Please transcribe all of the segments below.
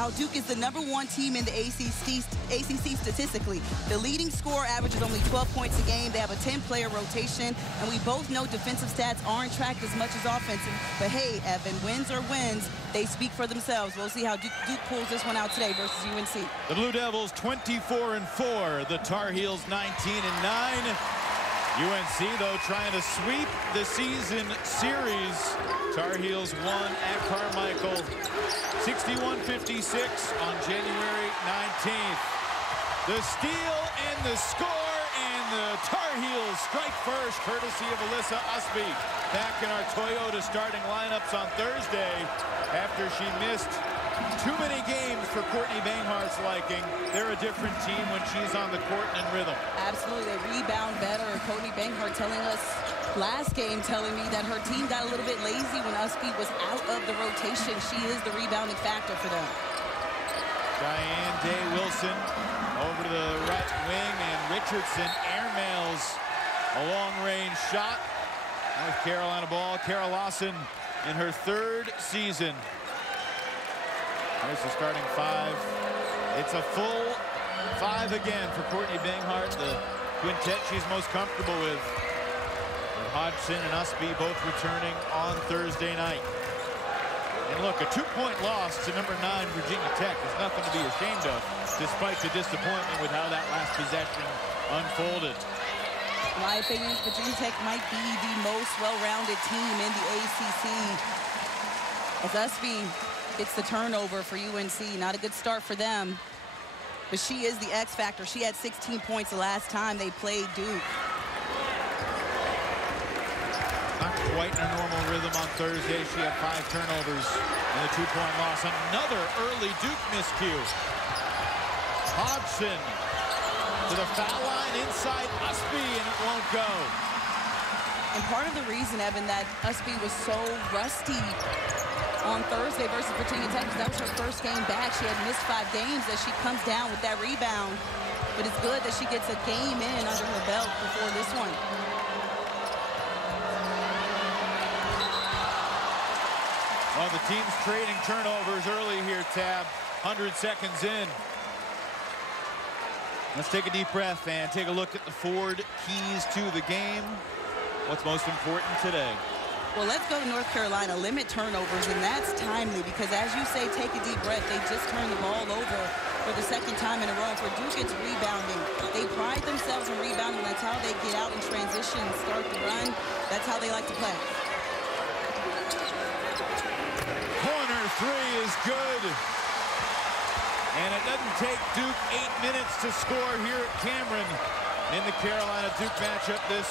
how Duke is the #1 team in the ACC statistically. The leading scorer averages only 12 points a game. They have a 10-player rotation, and we both know defensive stats aren't tracked as much as offensive. But hey, Evan, wins are wins. They speak for themselves. We'll see how Duke pulls this one out today versus UNC. The Blue Devils 24-4. The Tar Heels 19-9. UNC, though, trying to sweep the season series. Tar Heels won at Carmichael 61-56 on January 19th. The steal and the score, and the Tar Heels strike first, courtesy of Alyssa Ustby. Back in our Toyota starting lineups on Thursday after she missed too many games for Courtney Banghardt's liking. They're a different team when she's on the court and in rhythm. Absolutely, they rebound better. Courtney Banghart telling us last game, telling me that her team got a little bit lazy when Ustby was out of the rotation. She is the rebounding factor for them. Diane Day-Wilson over to the right wing, and Richardson airmails a long-range shot. North Carolina ball. Kara Lawson in her 3rd season. There's the starting 5. It's a full 5 again for Courtney Banghart, the quintet she's most comfortable with Hodgson and Ustby both returning on Thursday night. And look, a 2-point loss to #9 Virginia Tech is nothing to be ashamed of, despite the disappointment with how that last possession unfolded. In my opinion, Virginia Tech might be the most well-rounded team in the ACC. As Ustby gets the turnover for UNC, not a good start for them. But she is the X factor. She had 16 points the last time they played Duke. Not quite in a normal rhythm on Thursday. She had 5 turnovers and a 2-point loss. Another early Duke miscue. Hodgson to the foul line inside Ustby, and it won't go. And part of the reason, Evan, that Ustby was so rusty on Thursday versus Virginia Tech, because that was her first game back. She had missed 5 games as she comes down with that rebound. But it's good that she gets a game in under her belt before this one. Well, the team's trading turnovers early here, Tab. 100 seconds in. Let's take a deep breath and take a look at the Ford keys to the game. What's most important today? Well, let's go to North Carolina. Limit turnovers, and that's timely because, as you say, take a deep breath. They just turned the ball over for the 2nd time in a row. For Duke, it's rebounding. They pride themselves in rebounding. That's how they get out in transition, start the run. That's how they like to play. Corner 3 is good. And it doesn't take Duke 8 minutes to score here at Cameron in the Carolina-Duke matchup this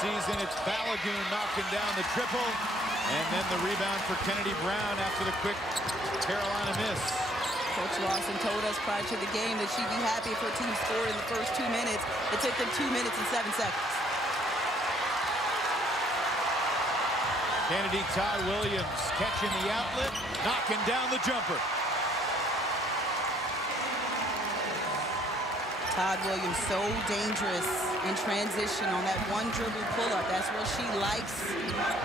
season. It's Balogun knocking down the triple, and then the rebound for Kennedy Brown after the quick Carolina miss. Coach Lawson told us prior to the game that she'd be happy if her team scored in the first 2 minutes. It took them 2 minutes and 7 seconds. Kennedy Todd-Williams catching the outlet, knocking down the jumper. Todd-Williams so dangerous in transition on that one dribble pull-up. That's where she likes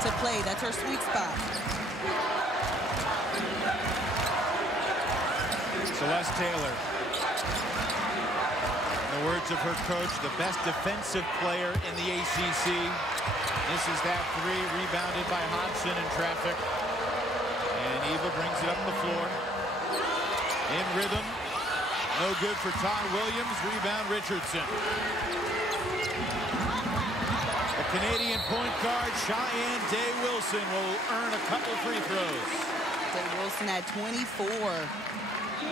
to play. That's her sweet spot. Celeste Taylor. In the words of her coach, the best defensive player in the ACC. This is that 3, rebounded by Hodgson in traffic. And Eva brings it up the floor. In rhythm. No good for Todd-Williams. Rebound Richardson. The Canadian point guard, Cheyenne Day-Wilson, will earn a couple free throws. Day-Wilson had 24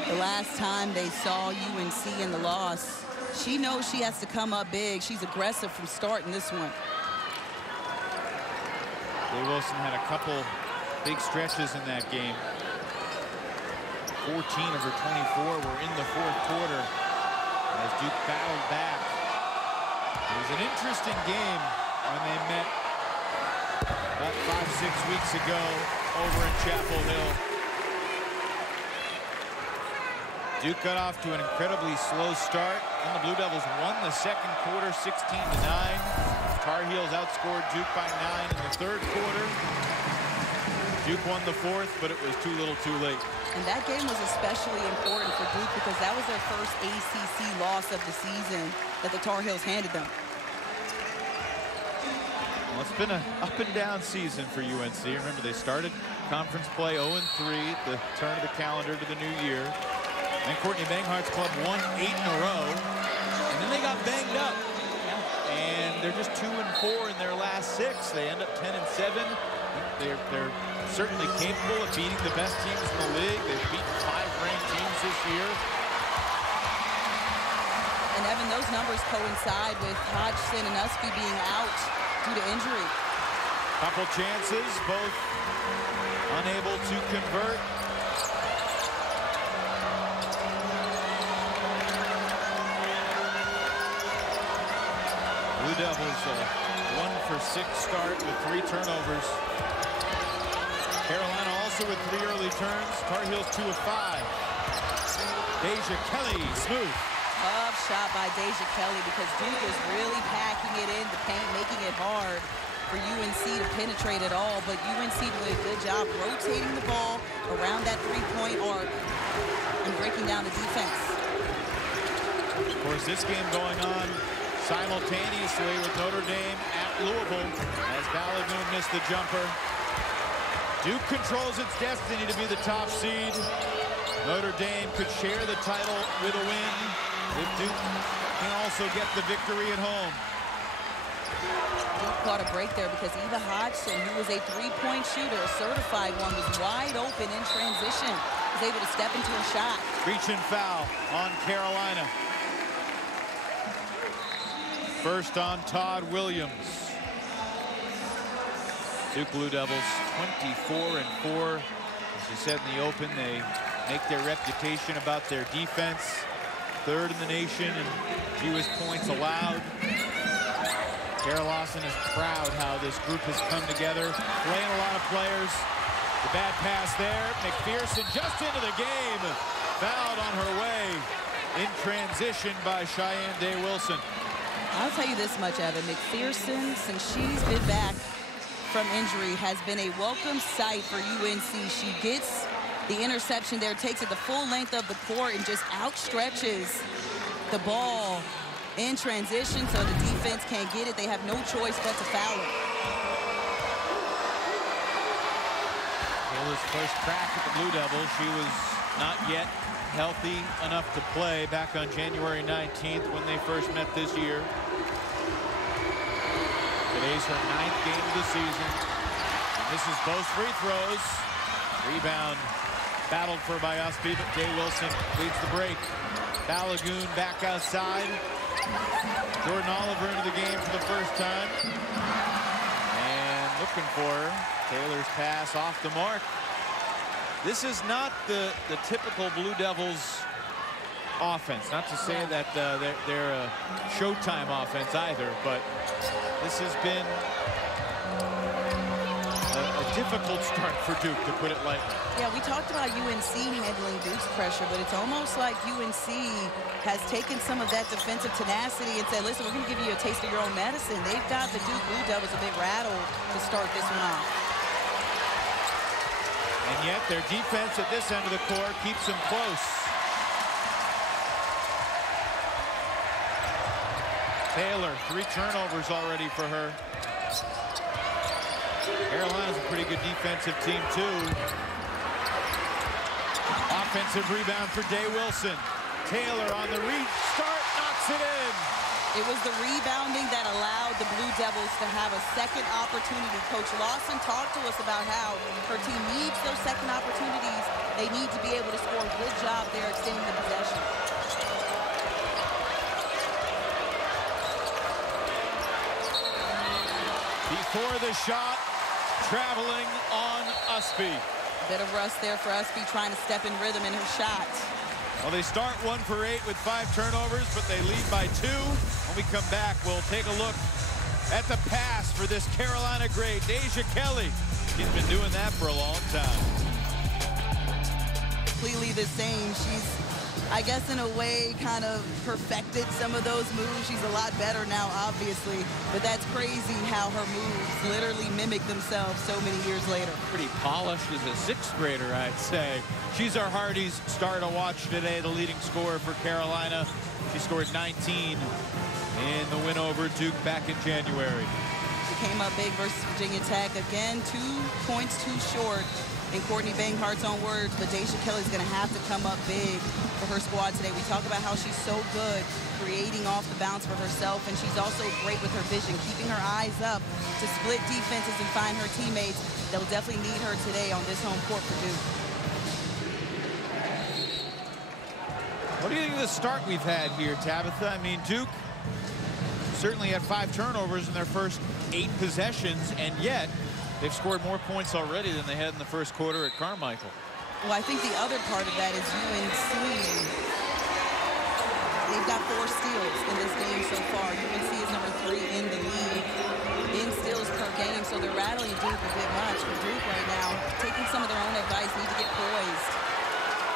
the last time they saw UNC in the loss. She knows she has to come up big. She's aggressive from starting this one. Day-Wilson had a couple big stretches in that game. 14 of her 24 were in the 4th quarter as Duke battled back. It was an interesting game when they met about 5-6 weeks ago over in Chapel Hill. Duke got off to an incredibly slow start, and the Blue Devils won the 2nd quarter 16-9. Tar Heels outscored Duke by 9 in the 3rd quarter. Duke won the 4th, but it was too little too late. And that game was especially important for Duke because that was their first ACC loss of the season that the Tar Heels handed them. Well, it's been an up-and-down season for UNC. Remember, they started conference play 0-3 at the turn of the calendar to the new year. And Courtney Banghart's club won 8 in a row. And then they got banged up. And they're just 2-4 in their last 6. They end up 10-7. They're certainly capable of beating the best teams in the league. They've beaten 5 ranked teams this year. And Evan, those numbers coincide with Hodgson and Ustby being out due to injury. Couple chances, both unable to convert. Blue Devils 1-for-6 start with 3 turnovers. Carolina also with 3 early turns. Tar Heels 2 of 5. Deja Kelly, smooth. Tough shot by Deja Kelly because Duke is really packing it in the paint, making it hard for UNC to penetrate at all. But UNC doing a good job rotating the ball around that 3-point arc and breaking down the defense. Of course, this game going on simultaneously with Notre Dame at Louisville as Balogun missed the jumper. Duke controls its destiny to be the top seed. Notre Dame could share the title with a win if Duke can also get the victory at home. Duke caught a break there because Eva Hodgson, who was a 3-point shooter, a certified one, was wide open in transition. Was able to step into a shot. Reach and foul on Carolina. First on Todd-Williams. Duke Blue Devils 24-4. As you said in the open, they make their reputation about their defense. 3rd in the nation in fewest points allowed. Kara Lawson is proud how this group has come together, playing a lot of players. The bad pass there. McPherson just into the game. Fouled on her way in transition by Cheyenne Day-Wilson. I'll tell you this much, Evan. McPherson, since she's been back from injury, has been a welcome sight for UNC. She gets the interception there, takes it the full length of the court and just outstretches the ball in transition so the defense can't get it. They have no choice but to foul it. Taylor's first crack at the Blue Devils. She was not yet healthy enough to play back on January 19th when they first met this year. Today's her 9th game of the season. And this is both free throws. Rebound battled for by Ustby, but Day-Wilson leads the break. Balogun back outside. Jordan Oliver into the game for the first time. And looking for her. Taylor's pass off the mark. This is not the typical Blue Devils offense. Not to say that they're a Showtime offense either, but this has been a difficult start for Duke, to put it lightly. Yeah, we talked about UNC handling Duke's pressure, but it's almost like UNC has taken some of that defensive tenacity and said, listen, we're going to give you a taste of your own medicine. They've got the Duke Blue Devils a bit rattled to start this one off. And yet their defense at this end of the court keeps them close. Taylor, 3 turnovers already for her. Carolina's a pretty good defensive team too. Offensive rebound for Day-Wilson. Taylor on the restart, knocks it in. It was the rebounding that allowed the Blue Devils to have a second opportunity. Coach Lawson talked to us about how her team needs those second opportunities. They need to be able to score. Good job there extending the possession. Before the shot, traveling on Ustby. Bit of rust there for Ustby, trying to step in rhythm in her shot. Well, they start 1 for 8 with 5 turnovers, but they lead by 2. When we come back, we'll take a look at the pass for this Carolina great, Deja Kelly. She's been doing that for a long time. Completely the same. She's I guess in a way kind of perfected some of those moves. She's a lot better now, obviously, but that's crazy how her moves literally mimic themselves so many years later. Pretty polished as a sixth grader, I'd say. She's our Hardy's star to watch today, the leading scorer for Carolina. She scored 19 in the win over Duke back in January. She came up big versus Virginia Tech. Again, 2 points too short. In Courtney Banghart's own words, but Deja Kelly's going to have to come up big for her squad today. We talk about how she's so good creating off the bounce for herself, and she's also great with her vision, keeping her eyes up to split defenses and find her teammates. They'll definitely need her today on this home court for Duke. What do you think of the start we've had here, Tabitha? I mean, Duke certainly had 5 turnovers in their first 8 possessions, and yet they've scored more points already than they had in the first quarter at Carmichael. Well, I think the other part of that is UNC. They've got 4 steals in this game so far. UNC is number 3 in the league in steals per game, so they're rattling Duke a bit much. For Duke right now, taking some of their own advice, need to get poised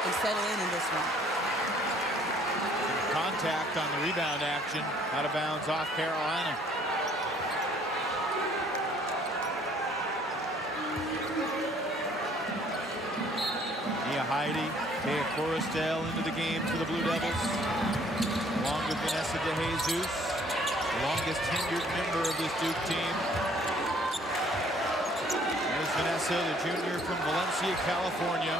and settle in this one. Contact on the rebound action, out of bounds off Carolina. Heidi, Kaya Coruscant into the game for the Blue Devils, along with Vanessa De Jesus, the longest tenured member of this Duke team. There's Vanessa, the junior from Valencia, California.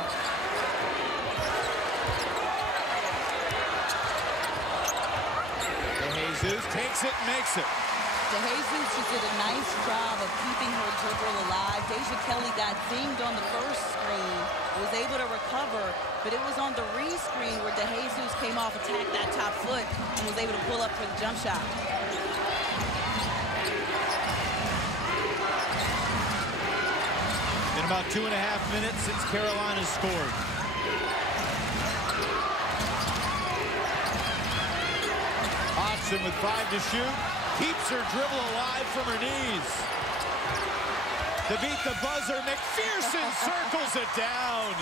De Jesus takes it and makes it. De Jesus just did a nice job of keeping her dribble alive. Deja Kelly got dinged on the first screen, was able to recover, but it was on the re-screen where De Jesus came off, attacked that top foot, and was able to pull up for the jump shot. In about 2.5 minutes since Carolina scored. Hodgson with 5 to shoot. Keeps her dribble alive from her knees. To beat the buzzer, McPherson circles it down.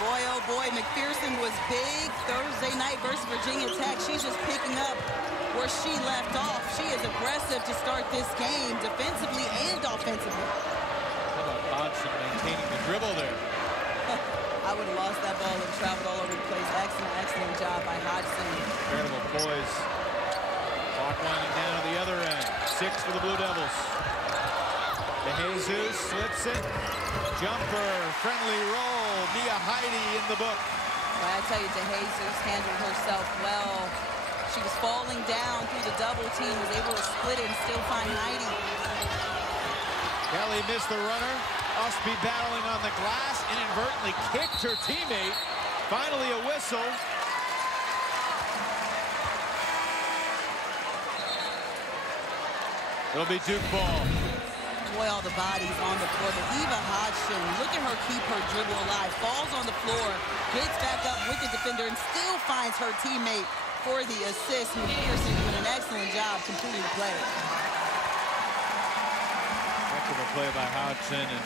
Boy, oh boy, McPherson was big Thursday night versus Virginia Tech. She's just picking up where she left off. She is aggressive to start this game, defensively and offensively. How about Hodgson maintaining the dribble there? I would have lost that ball and traveled all over the place. Excellent, excellent job by Hodgson. Incredible poise. Clock winding down at the other end. 6 for the Blue Devils. De Jesus slips it. Jumper, friendly roll. Mia Heidi in the book. Well, I tell you, De Jesus handled herself well. She was falling down through the double team, was able to split it and still find Heidi. Kelly missed the runner. Ustby battling on the glass, inadvertently kicked her teammate. Finally a whistle. It'll be Duke ball. Boy, all the bodies on the floor. But Eva Hodgson, look at her keep her dribble alive. Falls on the floor, gets back up with the defender, and still finds her teammate for the assist. McPherson doing an excellent job completing the play. Heck of a play by Hodgson. And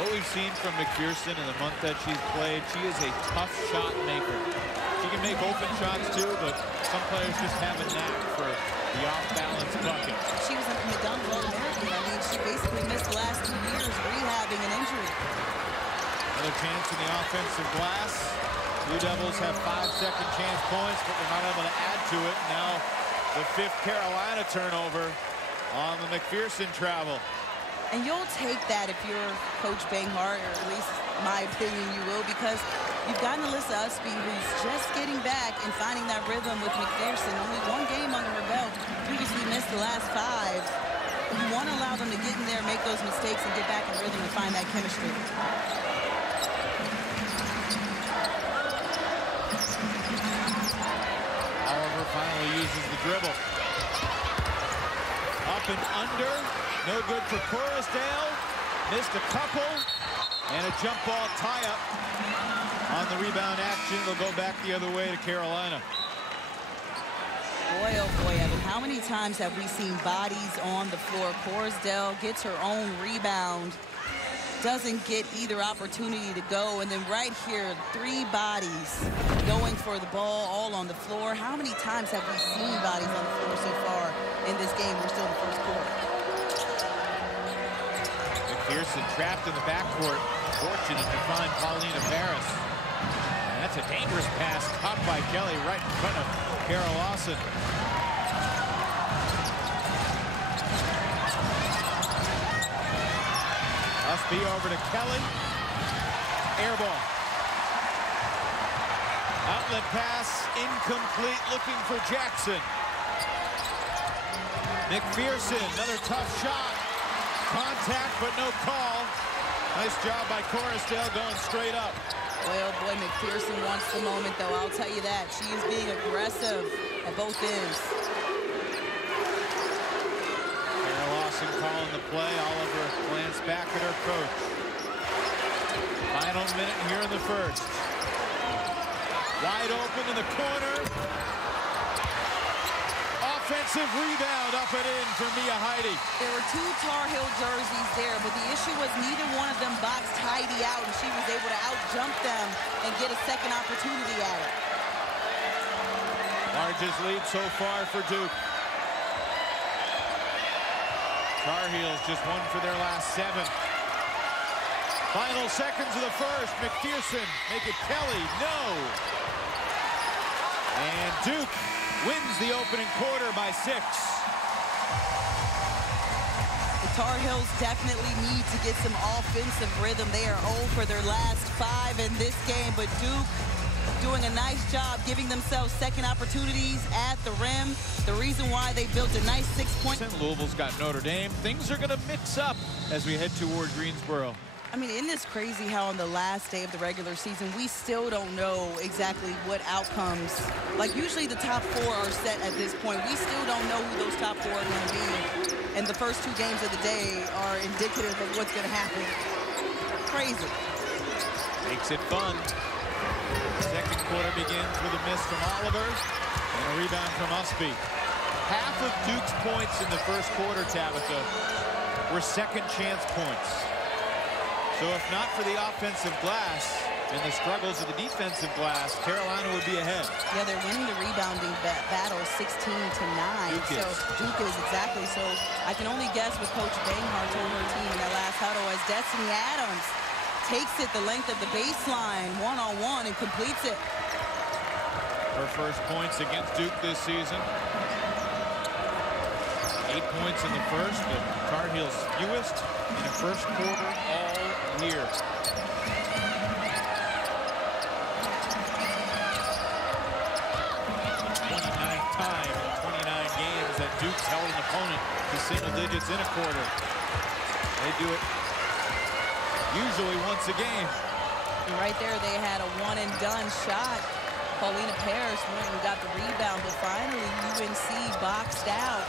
what we've seen from McPherson in the month that she's played, she is a tough shot maker. She can make open shots too, but some players just have a knack for the off-balance bucket. She was a Madonna All-American. I mean, she basically missed the last 2 years rehabbing an injury. Another chance in the offensive glass. Blue Devils have 5 second chance points, but they're not able to add to it. Now the 5th Carolina turnover on the McPherson travel. And you'll take that if you're Coach Banghart, or at least in my opinion you will, because you've got Alyssa Ustby, who's just getting back and finding that rhythm with McPherson. Only 1 game under her belt, previously missed the last 5. You want to allow them to get in there, make those mistakes, and get back in rhythm and find that chemistry. Oliver finally uses the dribble. Up and under. No good for Coruscant. Missed a couple. And a jump ball tie-up on the rebound action. It'll go back the other way to Carolina. Boy, oh boy, Evan, how many times have we seen bodies on the floor? Coruscant gets her own rebound, doesn't get either opportunity to go, and then right here, 3 bodies going for the ball, all on the floor. How many times have we seen bodies on the floor so far in this game? We're still in the first quarter. McPherson trapped in the backcourt. Fortunate to find Paulina Paris. And that's a dangerous pass caught by Kelly right in front of Kara Lawson. Ustby over to Kelly. Air ball. Outlet pass incomplete, looking for Jackson. McPherson, another tough shot. Contact, but no call. Nice job by Coruscant going straight up. Well, boy, McPherson wants the moment, though. I'll tell you that. She is being aggressive at both ends. Kara Lawson calling the play. Oliver glanced back at her coach. Final minute here in the first. Wide open in the corner. Offensive rebound up and in for Mia Heidi. There were two Tar Heel jerseys there, but the issue was neither one of them boxed Heidi out, and she was able to out-jump them and get a second opportunity at it. Largest lead so far for Duke. Tar Heels just won for their last 7. Final seconds of the first. McPherson, make it Kelly, no. And Duke wins the opening quarter by 6. The Tar Heels definitely need to get some offensive rhythm. They are 0 for their last 5 in this game, but Duke doing a nice job giving themselves second opportunities at the rim. The reason why they built a nice 6-point. Louisville's got Notre Dame. Things are going to mix up as we head toward Greensboro. I mean, isn't this crazy how on the last day of the regular season, we still don't know exactly what outcomes. Like, usually the top 4 are set at this point. We still don't know who those top 4 are going to be. And the first 2 games of the day are indicative of what's going to happen. Crazy. Makes it fun. Second quarter begins with a miss from Oliver and a rebound from Ustby. Half of Duke's points in the first quarter, Tabitha, were second chance points. So if not for the offensive glass and the struggles of the defensive glass, Carolina would be ahead. Yeah, they're winning the rebounding battle 16-9. Duke is, exactly. So I can only guess what Coach Banghart told her team in that last huddle as Destiny Adams takes it the length of the baseline, one-on-one, and completes it. Her first points against Duke this season. 8 points in the first, but Tar Heels fewest in the first quarter all year. 29 time in 29 games that Duke's held an opponent to single digits in a quarter. They do it usually once a game. And right there, they had a one-and-done shot. Paulina Paris went and got the rebound, but finally UNC boxed out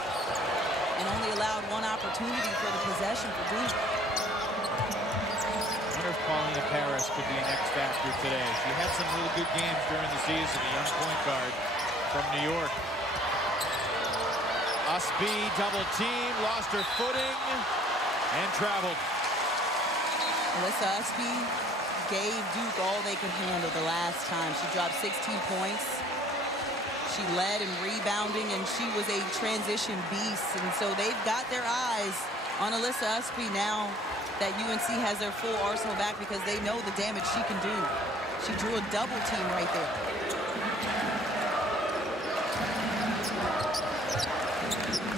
and only allowed 1 opportunity for the possession for Duke. I wonder if Paulina Paris could be an X factor today. She had some really good games during the season, a young point guard from New York. Ustby double team, lost her footing, and traveled. Alyssa Ustby gave Duke all they could handle the last time. She dropped 16 points. She led in rebounding, and she was a transition beast. And so they've got their eyes on Alyssa Ustby now that UNC has their full arsenal back because they know the damage she can do. She drew a double team right there.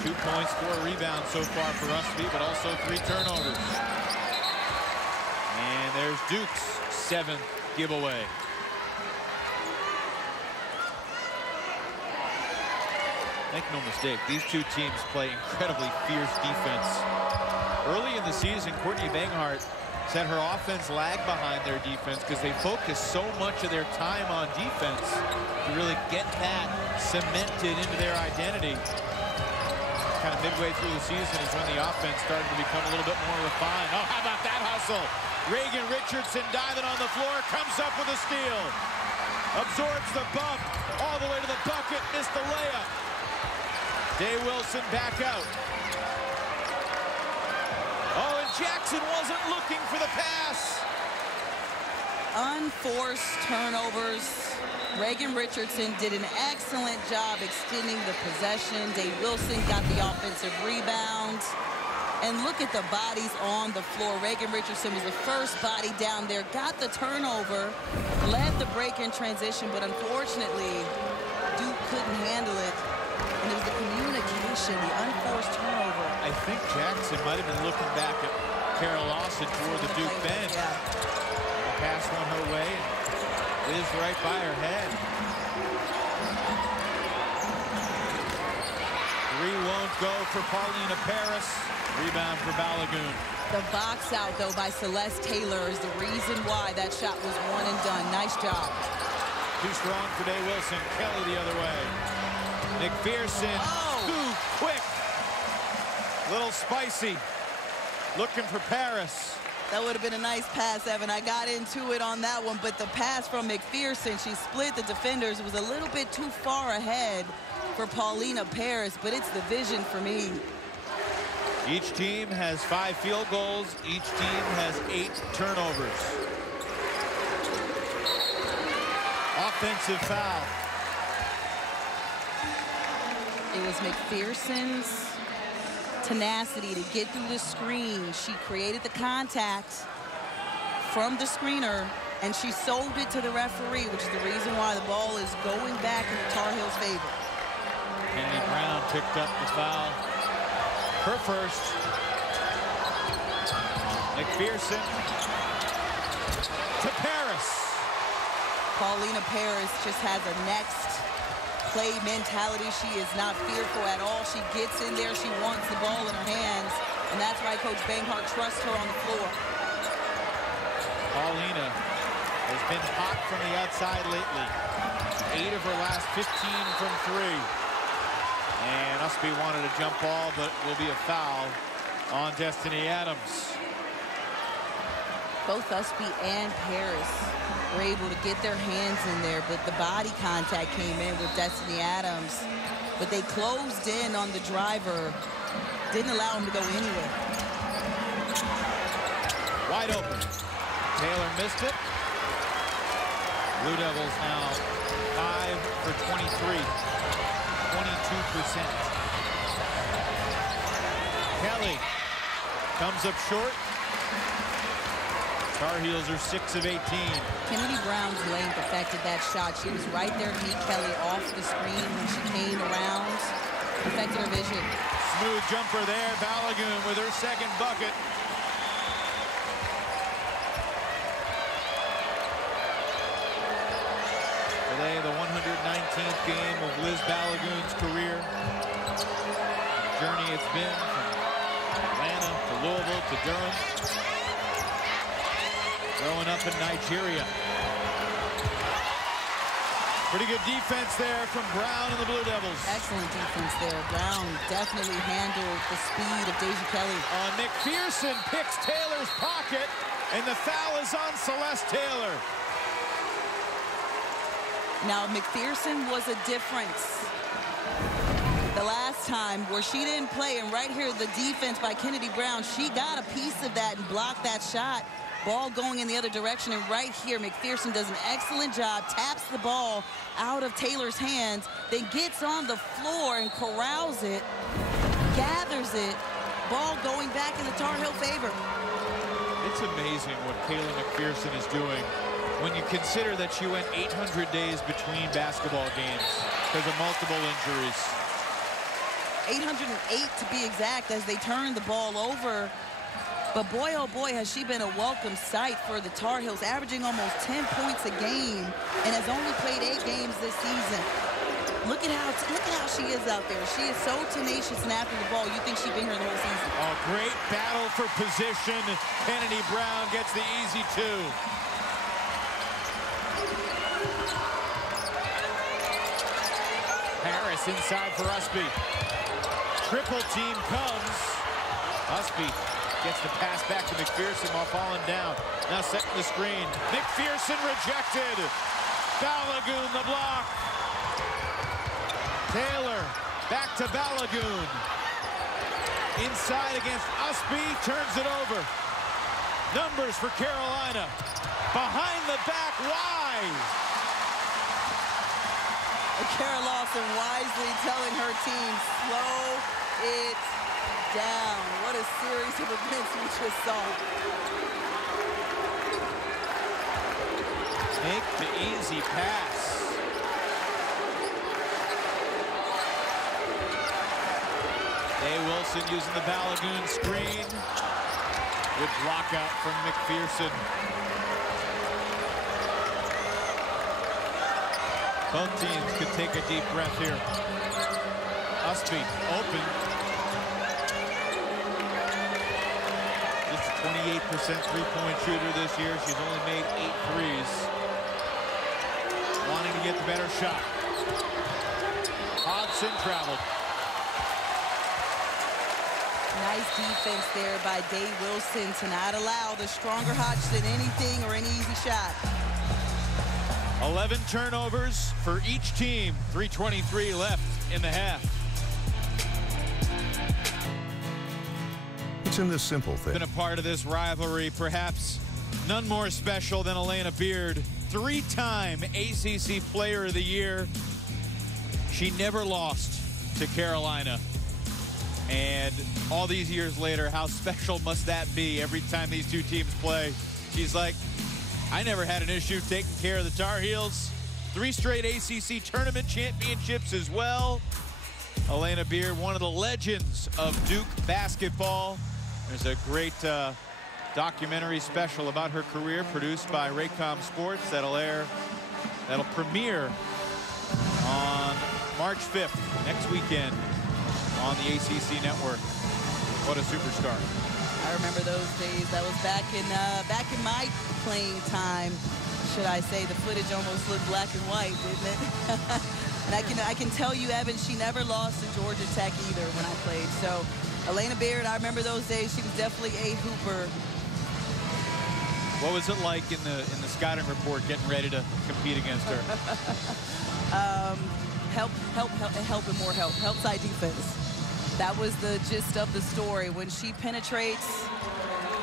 Two points, 4 rebounds so far for Ustby, but also 3 turnovers. And there's Duke's 7th giveaway. Make no mistake, these two teams play incredibly fierce defense. Early in the season, Courtney Banghart said her offense lagged behind their defense because they focused so much of their time on defense to really get that cemented into their identity. Kind of midway through the season is when the offense started to become a little bit more refined. Oh, how about that hustle? Reagan Richardson diving on the floor, comes up with a steal. Absorbs the bump, all the way to the bucket, missed the layup. Day Wilson back out. Oh, and Jackson wasn't looking for the pass. Unforced turnovers. Reagan Richardson did an excellent job extending the possession. Dave Wilson got the offensive rebound. And look at the bodies on the floor. Reagan Richardson was the first body down there, got the turnover, led the break in transition, but unfortunately, Duke couldn't handle it. And it was the communication, the unforced turnover. I think Jackson might have been looking back at Carol Lawson toward the Duke bench. Yeah. The pass went her way and whizzed right by her head. Three won't go for Paulina Paris. Rebound for Balogun. The box out, though, by Celeste Taylor is the reason why that shot was one and done. Nice job. Too strong for Day Wilson. Kelly the other way. McPherson. Too quick. Little spicy. Looking for Paris. That would have been a nice pass, Evan. I got into it on that one, but the pass from McPherson, she split the defenders. It was a little bit too far ahead for Paulina Paris, but it's the vision for me. Each team has 5 field goals. Each team has 8 turnovers. Offensive foul. It was McPherson's tenacity to get through the screen. She created the contact from the screener, and she sold it to the referee, which is the reason why the ball is going back in the Tar Heels' favor. Kennedy Brown picked up the foul. Her first. McPherson to Paris. Paulina Paris just has a next play mentality. She is not fearful at all. She gets in there. She wants the ball in her hands. And that's why Coach Banghart trusts her on the floor. Paulina has been hot from the outside lately. 8 of her last 15 from 3. And Ustby wanted a jump ball, but will be a foul on Destiny Adams. Both Ustby and Paris were able to get their hands in there, but the body contact came in with Destiny Adams. But they closed in on the driver, didn't allow him to go anywhere. Wide open. Taylor missed it. Blue Devils now 5 for 23. 22%. Kelly comes up short. Tar Heels are 6 of 18. Kennedy Brown's length affected that shot. She was right there to meet Kelly off the screen when she came around. Affected her vision. Smooth jumper there. Balogun with her second bucket. Today, the 119th game of Liz Balogun's career. Journey it's been from Atlanta to Louisville to Durham. Growing up in Nigeria. Pretty good defense there from Brown and the Blue Devils. Excellent defense there. Brown definitely handled the speed of Deja Kelly. McPherson picks Taylor's pocket, and the foul is on Celeste Taylor. Now, McPherson was a difference the last time where she didn't play, and right here, the defense by Kennedy Brown, she got a piece of that and blocked that shot. Ball going in the other direction, and right here, McPherson does an excellent job, taps the ball out of Taylor's hands, then gets on the floor and corrals it, gathers it, ball going back in the Tar Heel favor. It's amazing what Kayla McPherson is doing when you consider that she went 800 days between basketball games because of multiple injuries. 808 to be exact, as they turned the ball over. But boy, oh boy, has she been a welcome sight for the Tar Heels, averaging almost 10 points a game and has only played 8 games this season. Look at how she is out there. She is so tenacious and after the ball, you think she'd been here the whole season. Oh, great battle for position. Kennedy Brown gets the easy 2. Harris inside for Ustby. Triple team comes. Ustby gets the pass back to McPherson while falling down. Now setting the screen. McPherson rejected. Balogun the block. Taylor back to Balogun. Inside against Ustby, turns it over. Numbers for Carolina. Behind the back, wide. Kara Lawson wisely telling her team, slow it down. What a series of events we just saw. Take the easy pass. Wilson using the Balogun screen. Good block out from McPherson. Both teams could take a deep breath here. Ustby open. Just a 28% three-point shooter this year. She's only made 8 threes. Wanting to get the better shot. Hodgson traveled. Nice defense there by Day Wilson to not allow the stronger Hodgson anything or any easy shot. 11 turnovers for each team. 3:23 left in the half. It's in the simple thing. Been a part of this rivalry, perhaps none more special than Elena Beard, 3-time ACC Player of the Year. She never lost to Carolina. And all these years later, how special must that be every time these two teams play? She's like, I never had an issue taking care of the Tar Heels. 3 straight ACC tournament championships as well. Elena Beard, one of the legends of Duke basketball. There's a great documentary special about her career produced by Raycom Sports that'll premiere on March 5th, next weekend, on the ACC network. What a superstar. I remember those days. That was back in my playing time, should I say. The footage almost looked black and white, didn't it? And I can tell you, Evan, she never lost to Georgia Tech either when I played. So Elena Beard, I remember those days. She was definitely a hooper. What was it like in the scouting report getting ready to compete against her? Help and more help. Help side defense. That was the gist of the story. When she penetrates,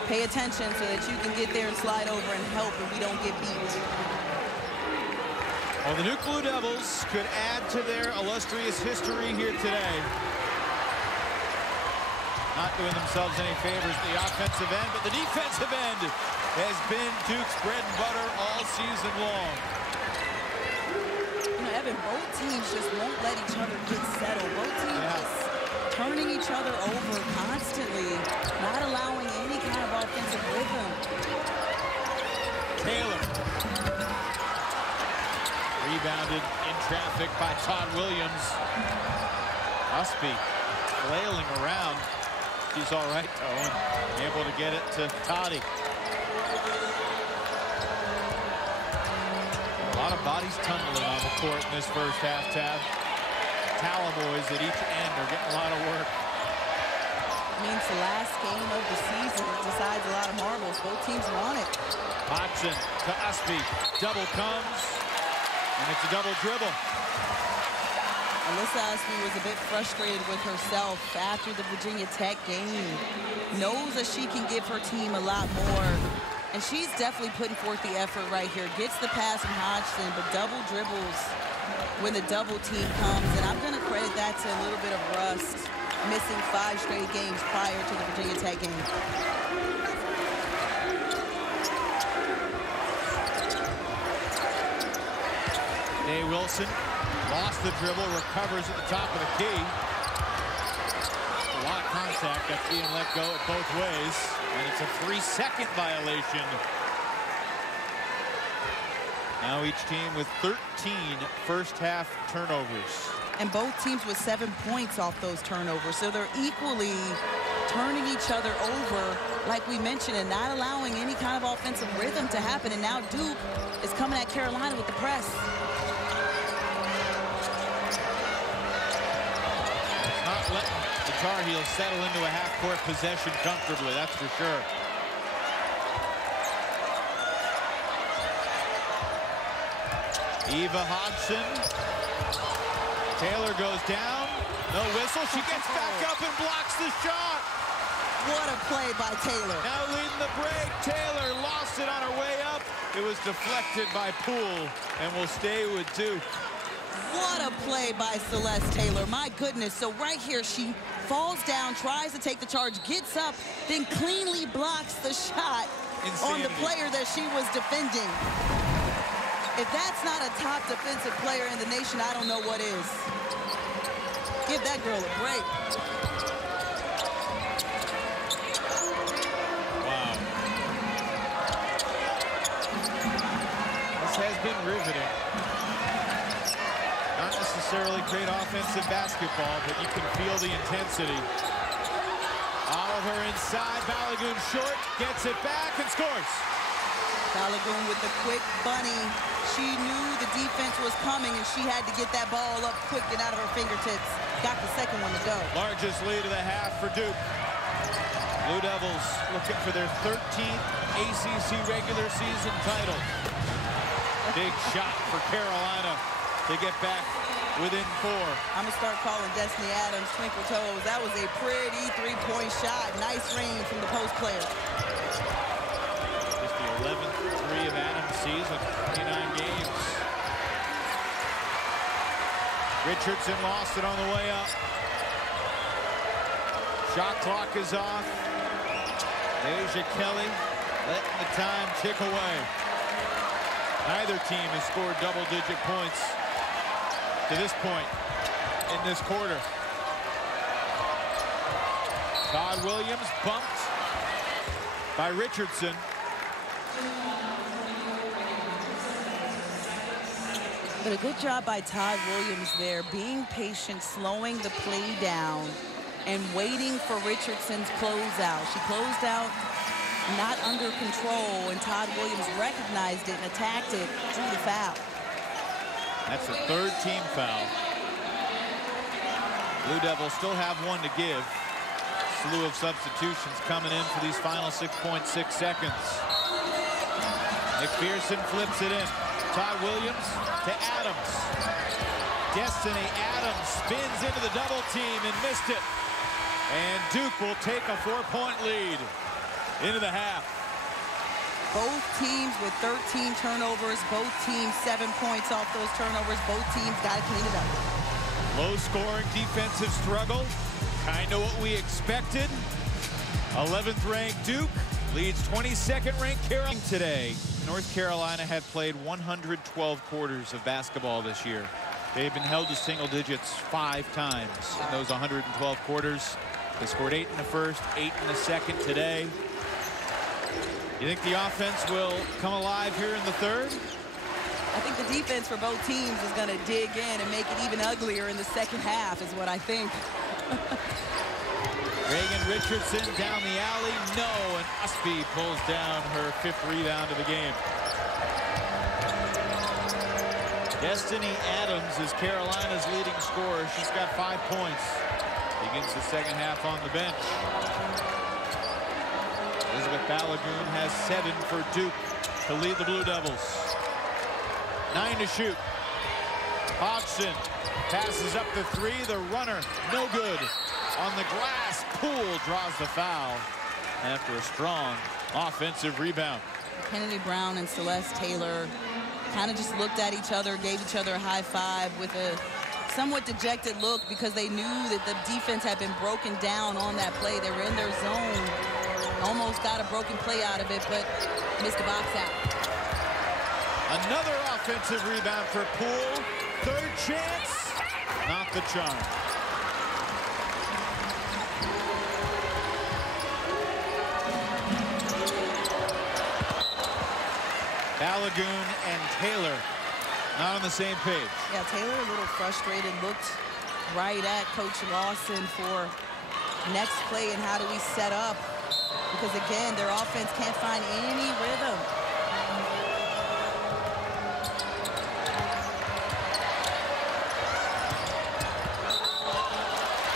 pay attention so that you can get there and slide over and help and we don't get beat. Well, the Duke Blue Devils could add to their illustrious history here today. Not doing themselves any favors at the offensive end, but the defensive end has been Duke's bread and butter all season long. You know, Evan, both teams just won't let each other get settled. Both teams just turning each other over constantly, not allowing any kind of offensive rhythm. Taylor. Rebounded in traffic by Todd-Williams. Ustby flailing around. She's all right, though, and able to get it to Toddy. A lot of bodies tumbling on the court in this first half, Tab. Boys at each end are getting a lot of work. Means the last game of the season decides a lot of marbles. Both teams want it. Hodgson to Ustby. Double comes, and it's a double dribble. Alyssa Ustby was a bit frustrated with herself after the Virginia Tech game. Knows that she can give her team a lot more. And she's definitely putting forth the effort right here. Gets the pass from Hodgson, but double dribbles when the double team comes. And I'm going to credit that to a little bit of rust, missing 5 straight games prior to the Virginia Tech game. Day Wilson lost the dribble, recovers at the top of the key. A lot of contact that's being let go at both ways, and it's a 3-second violation. Now each team with 13 first-half turnovers. And both teams with 7 points off those turnovers, so they're equally turning each other over, like we mentioned, and not allowing any kind of offensive rhythm to happen. And now Duke is coming at Carolina with the press. Not letting the Tar Heels settle into a half-court possession comfortably, that's for sure. Eva Hodgson. Taylor goes down. No whistle. She gets back up and blocks the shot. What a play by Taylor. Now leading the break. Taylor lost it on her way up. It was deflected by Poole and will stay with Duke. What a play by Celeste Taylor. My goodness. So right here, she falls down, tries to take the charge, gets up, then cleanly blocks the shot on the player that she was defending. If that's not a top defensive player in the nation, I don't know what is. Give that girl a break. Wow. This has been riveting. Not necessarily great offensive basketball, but you can feel the intensity. Oliver inside, Balogun short, gets it back and scores. Balogun with the quick bunny. She knew the defense was coming, and she had to get that ball up quick and out of her fingertips. Got the second one to go. Largest lead of the half for Duke. Blue Devils looking for their 13th ACC regular season title. Big shot for Carolina to get back within 4. I'm going to start calling Destiny Adams twinkle toes. That was a pretty three-point shot. Nice range from the post player. Just the 11th three of Adams' season, 29 games. Richardson lost it on the way up. Shot clock is off. Deja Kelly letting the time tick away. Neither team has scored double-digit points to this point in this quarter. Todd-Williams bumped by Richardson. But a good job by Todd-Williams there, being patient, slowing the play down, and waiting for Richardson's closeout. She closed out not under control, and Todd-Williams recognized it and attacked it, drew the foul. That's the 3rd team foul. Blue Devils still have one to give. Slew of substitutions coming in for these final 6.6 seconds. McPherson flips it in. Todd-Williams to Adams. Destiny Adams spins into the double team and missed it. And Duke will take a 4-point lead into the half. Both teams with 13 turnovers, both teams 7 points off those turnovers. Both teams got to clean it up. Low-scoring defensive struggle, kind of what we expected. 11th ranked Duke leads 22nd ranked Carolina. Today, North Carolina have played 112 quarters of basketball this year. They've been held to single digits 5 times in those 112 quarters. They scored 8 in the first, 8 in the second today. You think the offense will come alive here in the 3rd? I think the defense for both teams is going to dig in and make it even uglier in the second half is what I think. Reagan Richardson down the alley. No, and Ustby pulls down her 5th rebound of the game. Destiny Adams is Carolina's leading scorer. She's got 5 points. Begins the second half on the bench. Elizabeth Balogun has 7 for Duke to lead the Blue Devils. 9 to shoot. Hodgson passes up the 3. The runner, no good. On the glass, Poole draws the foul after a strong offensive rebound. Kennedy Brown and Celeste Taylor kind of just looked at each other, gave each other a high five with a somewhat dejected look because they knew that the defense had been broken down on that play. They were in their zone. Almost got a broken play out of it, but missed the box out. Another offensive rebound for Poole. 3rd chance, not the charm. Balogun and Taylor not on the same page. Yeah, Taylor a little frustrated, looked right at Coach Lawson for next play and how do we set up? Because again, their offense can't find any rhythm.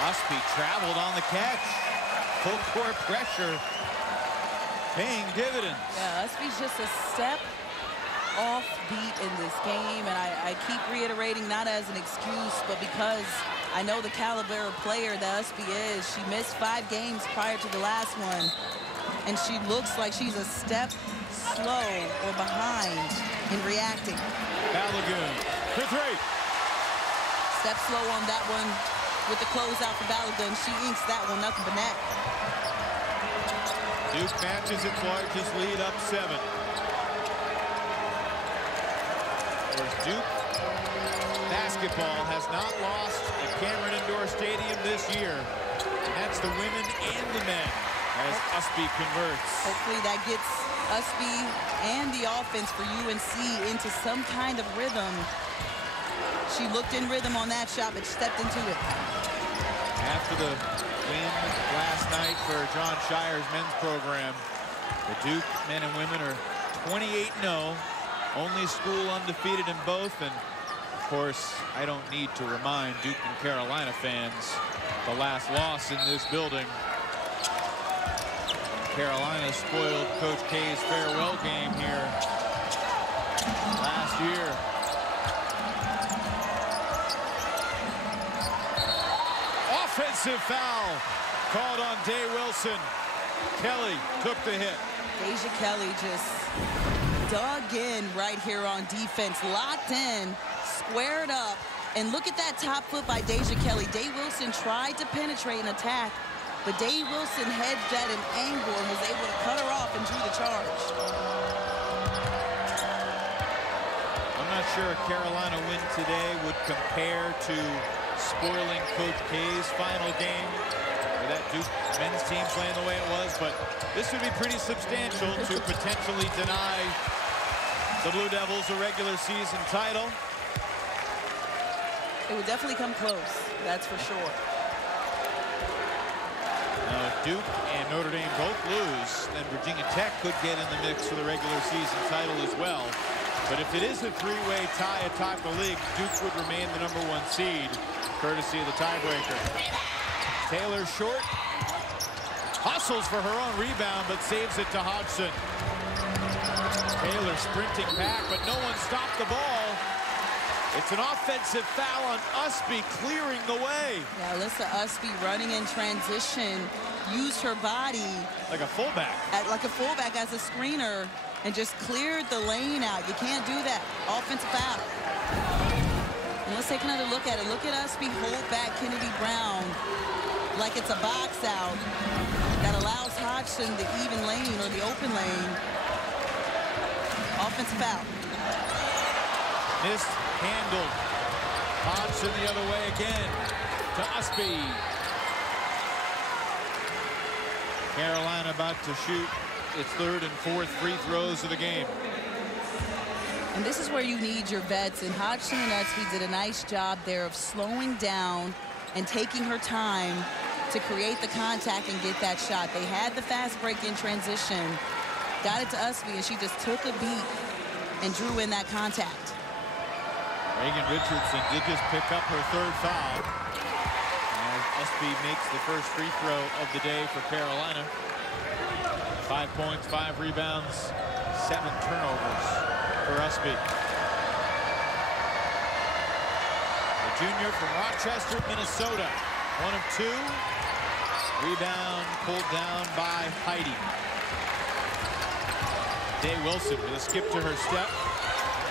Ustby traveled on the catch. Full court pressure paying dividends. Yeah, Ustby's just a step offbeat in this game, and I keep reiterating, not as an excuse, but because I know the caliber of player that Ustby is. She missed 5 games prior to the last one, and she looks like she's a step slow or behind in reacting. Balogun for 3. Step slow on that one with the closeout for Balogun. She inks that one, nothing but net. Duke matches its largest lead, up 7. Of course, Duke basketball has not lost at Cameron Indoor Stadium this year. And that's the women and the men as Ustby converts. Hopefully that gets Ustby and the offense for UNC into some kind of rhythm. She looked in rhythm on that shot, but stepped into it. After the win last night for John Shire's men's program, the Duke men and women are 28-0, only school undefeated in both. And of course, I don't need to remind Duke and Carolina fans the last loss in this building. Carolina spoiled Coach K's farewell game here last year. Offensive foul called on Day Wilson. Kelly took the hit. Deja Kelly just dug in right here on defense, locked in, squared up, and look at that top foot by Deja Kelly. Day Wilson tried to penetrate and attack, but Day Wilson hedged at an angle and was able to cut her off and drew the charge. I'm not sure a Carolina win today would compare to spoiling Coach K's final game, with that Duke men's team playing the way it was, but this would be pretty substantial to potentially deny the Blue Devils a regular season title. It would definitely come close, that's for sure. Now, if Duke and Notre Dame both lose, then Virginia Tech could get in the mix for the regular season title as well. But if it is a 3-way tie atop the league, Duke would remain the #1 seed, courtesy of the tiebreaker. Taylor short, hustles for her own rebound, but saves it to Hodgson. Taylor sprinting back, but no one stopped the ball. It's an offensive foul on Ustby, clearing the way. Yeah, Alyssa Ustby running in transition, used her body like a fullback. Like a fullback as a screener, and just cleared the lane out. You can't do that. Offensive foul. And let's take another look at it. Look at Ustby hold back Kennedy Brown like it's a box out that allows Hodgson the even lane or the open lane. Offensive foul. Mishandled. Hodgson the other way again to Ustby. Carolina about to shoot its 3rd and 4th free throws of the game. And this is where you need your vets, and Hodgson and Ustby did a nice job there of slowing down and taking her time to create the contact and get that shot. They had the fast break in transition, got it to Ustby, and she just took a beat and drew in that contact. Reagan Richardson did just pick up her 3rd foul, as Ustby makes the first free throw of the day for Carolina. 5 points, 5 rebounds, 7 turnovers for Ustby. The junior from Rochester, Minnesota, 1 of 2. Rebound pulled down by Heidi. Day Wilson with a skip to her step.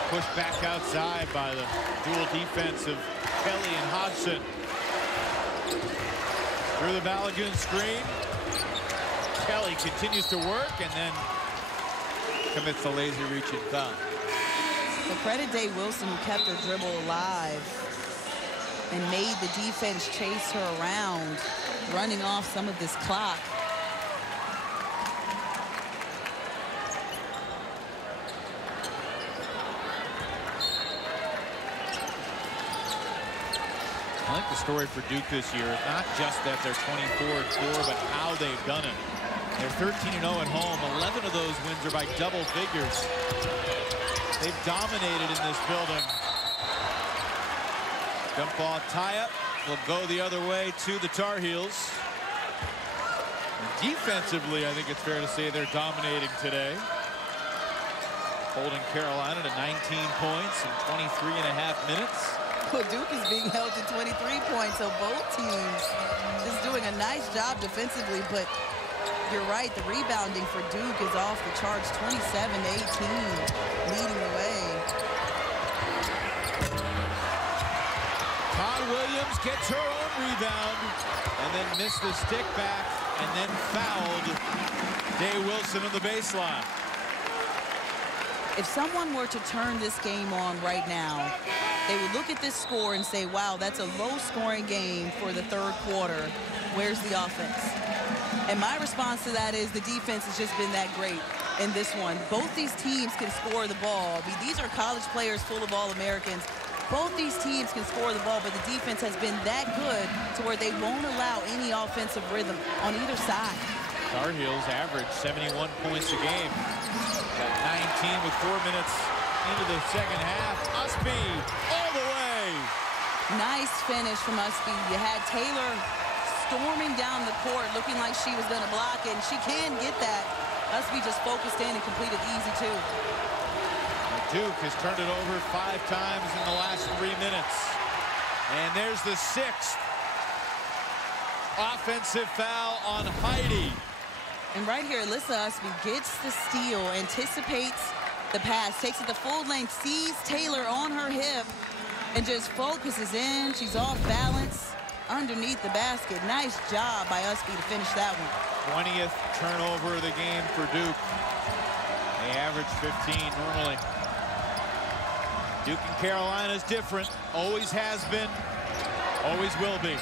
Pushed back outside by the dual defense of Kelly and Hodgson. Through the Balogun screen. Kelly continues to work and then commits a lazy reach and foul. Well, credit Day Wilson, who kept her dribble alive and made the defense chase her around, running off some of this clock. I think the story for Duke this year is not just that they're 24-4, but how they've done it. They're 13-0 at home. 11 of those wins are by double figures. They've dominated in this building. Jump ball tie-up will go the other way to the Tar Heels. And defensively, I think it's fair to say they're dominating today. holding Carolina to 19 points in 23.5 minutes. Well, Duke is being held to 23 points, so both teams just doing a nice job defensively, but you're right, the rebounding for Duke is off the charts, 27-18, leading the way. Todd-Williams gets her own rebound and then missed the stick back and then fouled Day Wilson on the baseline. If someone were to turn this game on right now, they would look at this score and say, wow, that's a low-scoring game for the third quarter. Where's the offense? And my response to that is the defense has just been that great in this one. Both these teams can score the ball. I mean, these are college players full of All-Americans. Both these teams can score the ball, but the defense has been that good to where they won't allow any offensive rhythm on either side. Tar Heels average 71 points a game. Got 19 with 4 minutes into the second half. Ustby all the way. Nice finish from Ustby. You had Taylor storming down the court, looking like she was going to block it, and she can get that. Ustby just focused in and completed easy, too. Duke has turned it over 5 times in the last 3 minutes. And there's the 6th offensive foul on Heidi. And right here, Alyssa Ustby gets the steal, anticipates the pass, takes it the full length, sees Taylor on her hip, and just focuses in. She's off balance underneath the basket. Nice job by Ustby to finish that one. 20th turnover of the game for Duke. They average 15 normally. Duke and Carolina is different. Always has been, always will be.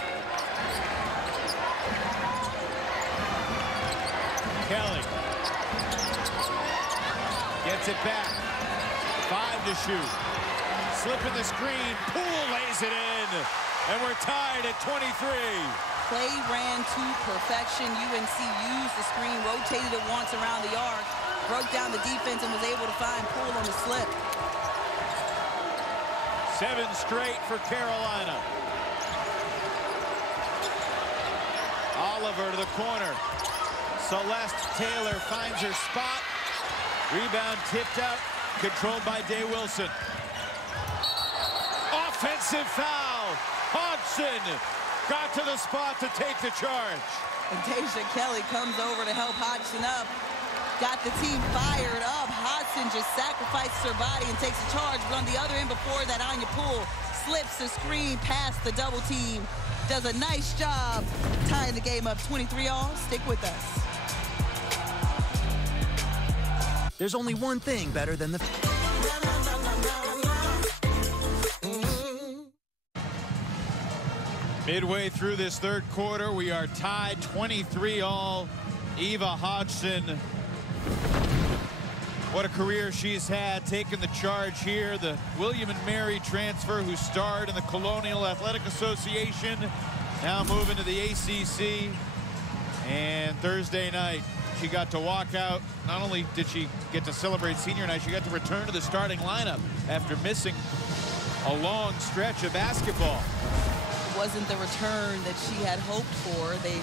Kelly gets it back. 5 to shoot. Slipping the screen. Poole lays it in. And we're tied at 23. Play ran to perfection. UNC used the screen, rotated it once around the arc, broke down the defense, and was able to find Poole on the slip. 7 straight for Carolina. Oliver to the corner. Celeste Taylor finds her spot. Rebound tipped out, controlled by Day Wilson. Offensive foul. Hodgson got to the spot to take the charge. And Deja Kelly comes over to help Hodgson up. Got the team fired up. Hodgson just sacrifices her body and takes the charge. But on the other end before that, Anya Poole slips the screen past the double team. Does a nice job tying the game up 23-all. Stick with us. There's only one thing better than the... Midway through this third quarter, we are tied 23-all. Eva Hodgson, what a career she's had, taking the charge here. The William & Mary transfer who starred in the Colonial Athletic Association, now moving to the ACC. And Thursday night, she got to walk out. Not only did she get to celebrate senior night, she got to return to the starting lineup after missing a long stretch of basketball. It wasn't the return that she had hoped for. They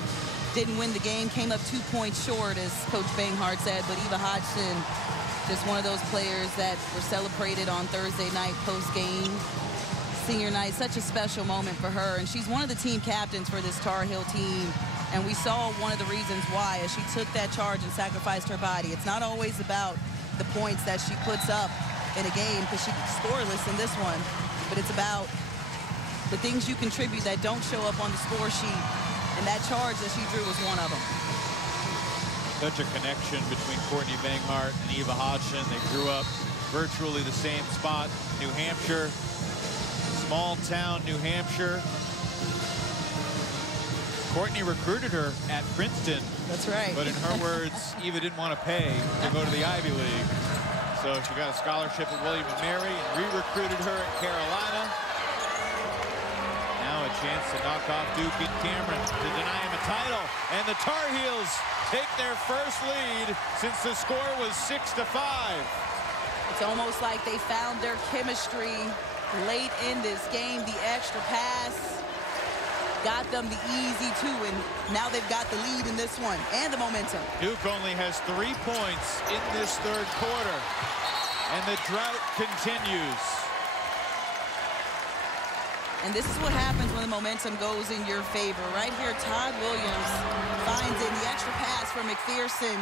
didn't win the game, came up 2 points short, as Coach Banghart said, but Eva Hodgson, just one of those players that were celebrated on Thursday night post-game. Senior night, such a special moment for her, and she's one of the team captains for this Tar Heel team. And we saw one of the reasons why, as she took that charge and sacrificed her body. It's not always about the points that she puts up in a game, because she scoreless in this one, but it's about the things you contribute that don't show up on the score sheet. And that charge that she drew was one of them. Such a connection between Courtney Banghart and Eva Hodgson. They grew up virtually the same spot, New Hampshire, small town New Hampshire. Courtney recruited her at Princeton. That's right. But in her words, Eva didn't want to pay to go to the Ivy League. So she got a scholarship at William & Mary and re-recruited her at Carolina. Now a chance to knock off Duke and Cameron to deny him a title. And the Tar Heels take their first lead since the score was 6-5. It's almost like they found their chemistry late in this game. The extra pass got them the easy 2, and now they've got the lead in this one and the momentum. Duke only has 3 points in this third quarter. And the drought continues. And this is what happens when the momentum goes in your favor. Right here, Todd-Williams finds in the extra pass from McPherson,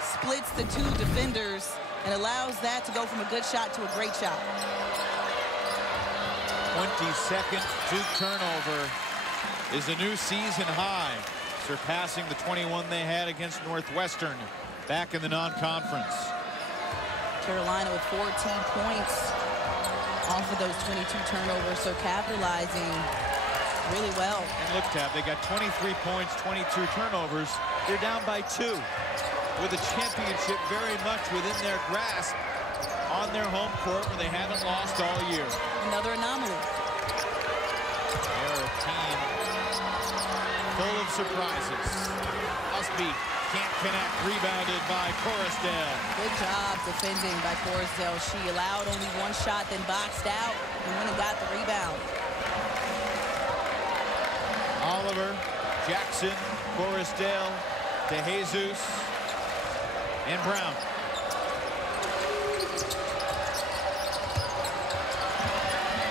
splits the two defenders, and allows that to go from a good shot to a great shot. 22nd Duke turnover is a new season high, surpassing the 21 they had against Northwestern back in the non-conference. Carolina with 14 points off of those 22 turnovers, so capitalizing really well. And look, Tab, they got 23 points, 22 turnovers. They're down by 2, with a championship very much within their grasp on their home court where they haven't lost all year. Another anomaly. They're a team full of surprises. Ustby can't connect, rebounded by Coruscant. Good job defending by Coruscant. She allowed only one shot, then boxed out, and went and got the rebound. Oliver, Jackson, Coruscant, DeJesus, and Brown.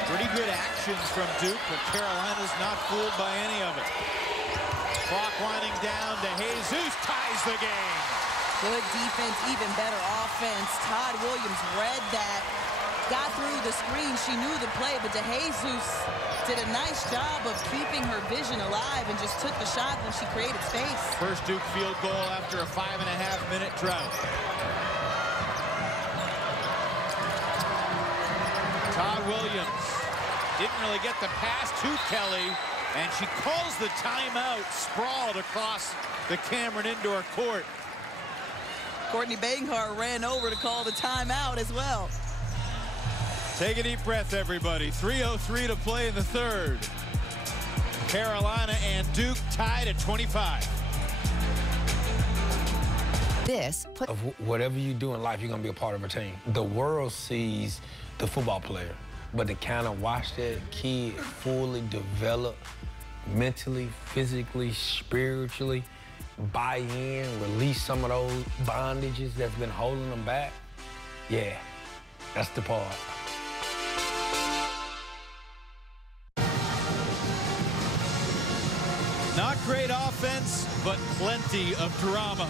Pretty good actions from Duke, but Carolina's not fooled by any of it. Clock winding down. DeJesus ties the game. Good defense, even better offense. Todd-Williams read that, got through the screen. She knew the play, but DeJesus did a nice job of keeping her vision alive and just took the shot when she created space. First Duke field goal after a 5.5-minute drought. Todd-Williams didn't really get the pass to Kelly, and she calls the timeout, sprawled across the Cameron indoor court. Courtney Banghart ran over to call the timeout as well. Take a deep breath, everybody. 3:03 to play in the third. Carolina and Duke tied at 25. Whatever you do in life, you're going to be a part of a team. The world sees the football player, but to kind of watch that kid fully develop mentally, physically, spiritually, buy in, release some of those bondages that's been holding them back, yeah, that's the part. Not great offense, but plenty of drama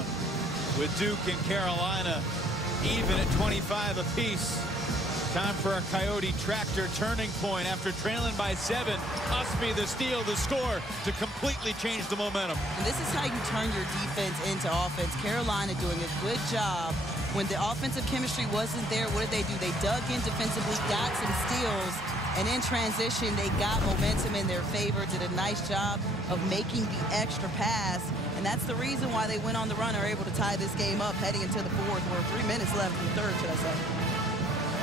with Duke and Carolina even at 25 apiece. Time for a Coyote tractor turning point after trailing by 7. Ustby the steal, the score to completely change the momentum. And this is how you turn your defense into offense. Carolina doing a good job. When the offensive chemistry wasn't there, what did they do? They dug in defensively, got some steals, and in transition, they got momentum in their favor, did a nice job of making the extra pass. And that's the reason why they went on the run and are able to tie this game up heading into the fourth, or 3 minutes left in the third, should I say.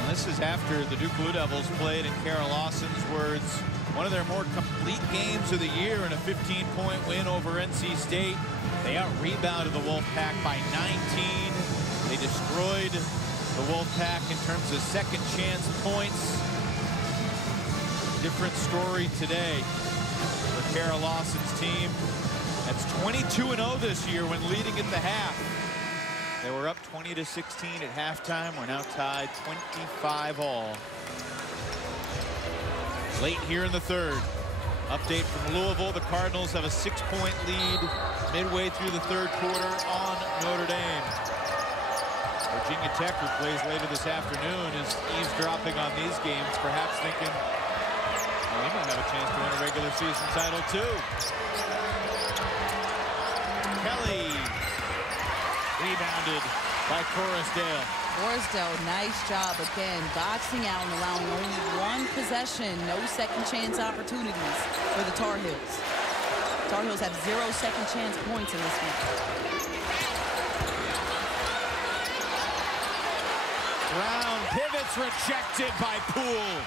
This is after the Duke Blue Devils played, in Kara Lawson's words, one of their more complete games of the year in a 15-point win over NC State. They out-rebounded the Wolfpack by 19. They destroyed the Wolfpack in terms of second chance points. Different story today for Kara Lawson's team. That's 22-0 this year when leading at the half. They were up 20-16 at halftime. We're now tied 25-all. Late here in the third. Update from Louisville. The Cardinals have a 6-point lead midway through the third quarter on Notre Dame. Virginia Tech, who plays later this afternoon, is eavesdropping on these games, perhaps thinking, well, they might have a chance to win a regular season title too. Kelly. Rebounded by Coruscant. Coruscant, nice job again, boxing out and allowing only one possession, no second chance opportunities for the Tar Heels. Tar Heels have 0 second chance points in this game. Brown pivots, rejected by Poole.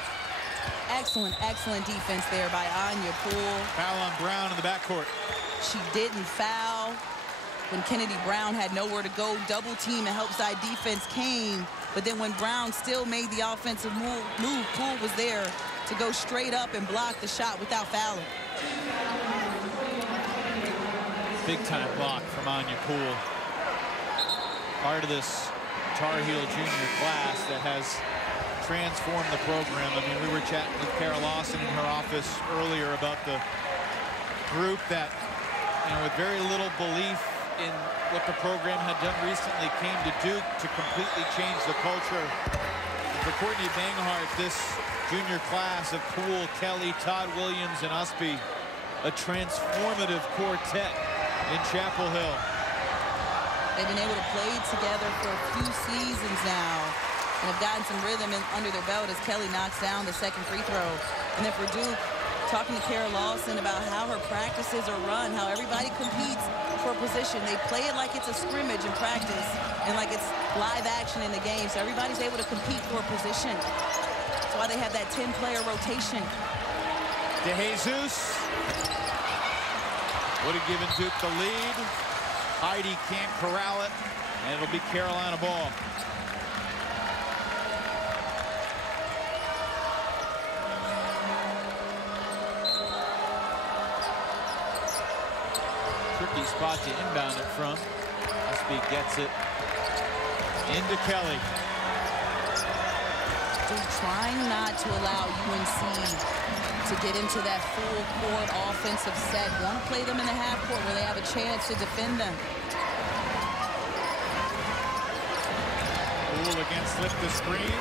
Excellent, excellent defense there by Anya Poole. Foul on Brown in the backcourt. She didn't foul when Kennedy Brown had nowhere to go. Double team and help side defense came, but then when Brown still made the offensive move, Poole was there to go straight up and block the shot without fouling. Big time block from Anya Poole. Part of this Tar Heel junior class that has transformed the program. I mean, we were chatting with Kara Lawson in her office earlier about the group that, you know, with very little belief in what the program had done recently, came to Duke to completely change the culture. And for Courtney Banghart, this junior class of Poole, Kelly, Todd-Williams, and Ustby, a transformative quartet in Chapel Hill. They've been able to play together for a few seasons now and have gotten some rhythm under their belt as Kelly knocks down the second free throw. And then for Duke, talking to Kara Lawson about how her practices are run, how everybody competes for a position. They play it like it's a scrimmage in practice and like it's live action in the game. So everybody's able to compete for a position. That's why they have that 10-player rotation. DeJesus would have given Duke the lead. Heidi can't corral it, and it'll be Carolina ball. Tricky spot to inbound it from. Ustby gets it into Kelly. Duke trying not to allow UNC to get into that full court offensive set. Want to play them in the half court where they have a chance to defend them. Poole again slipped the screen.